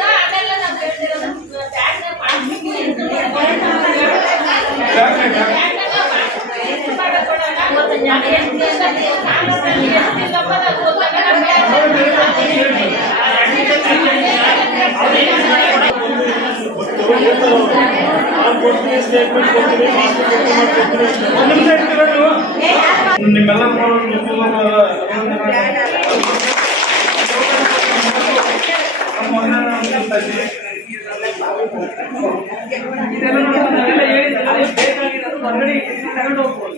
ಸ್ಟೇಟ್ಮೆಂಟ್ ನಿಮ್ಮೆಲ್ಲರೂ ನಾವೆಲ್ಲ ಹೇಳಿದ್ರಲ್ಲ, ಬೇಕಾಗಿರೋದು ಹೊರಗಡೆ ತಗೊಂಡು ಹೋಗ್ಬೋದು.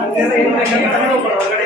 ಅದೆಲ್ಲ ಏನ್ ಬೇಕಾದ್ರೂ ತಗೊಂಡು ಹೋಗ್ಬೋದು ಹೊರಗಡೆ.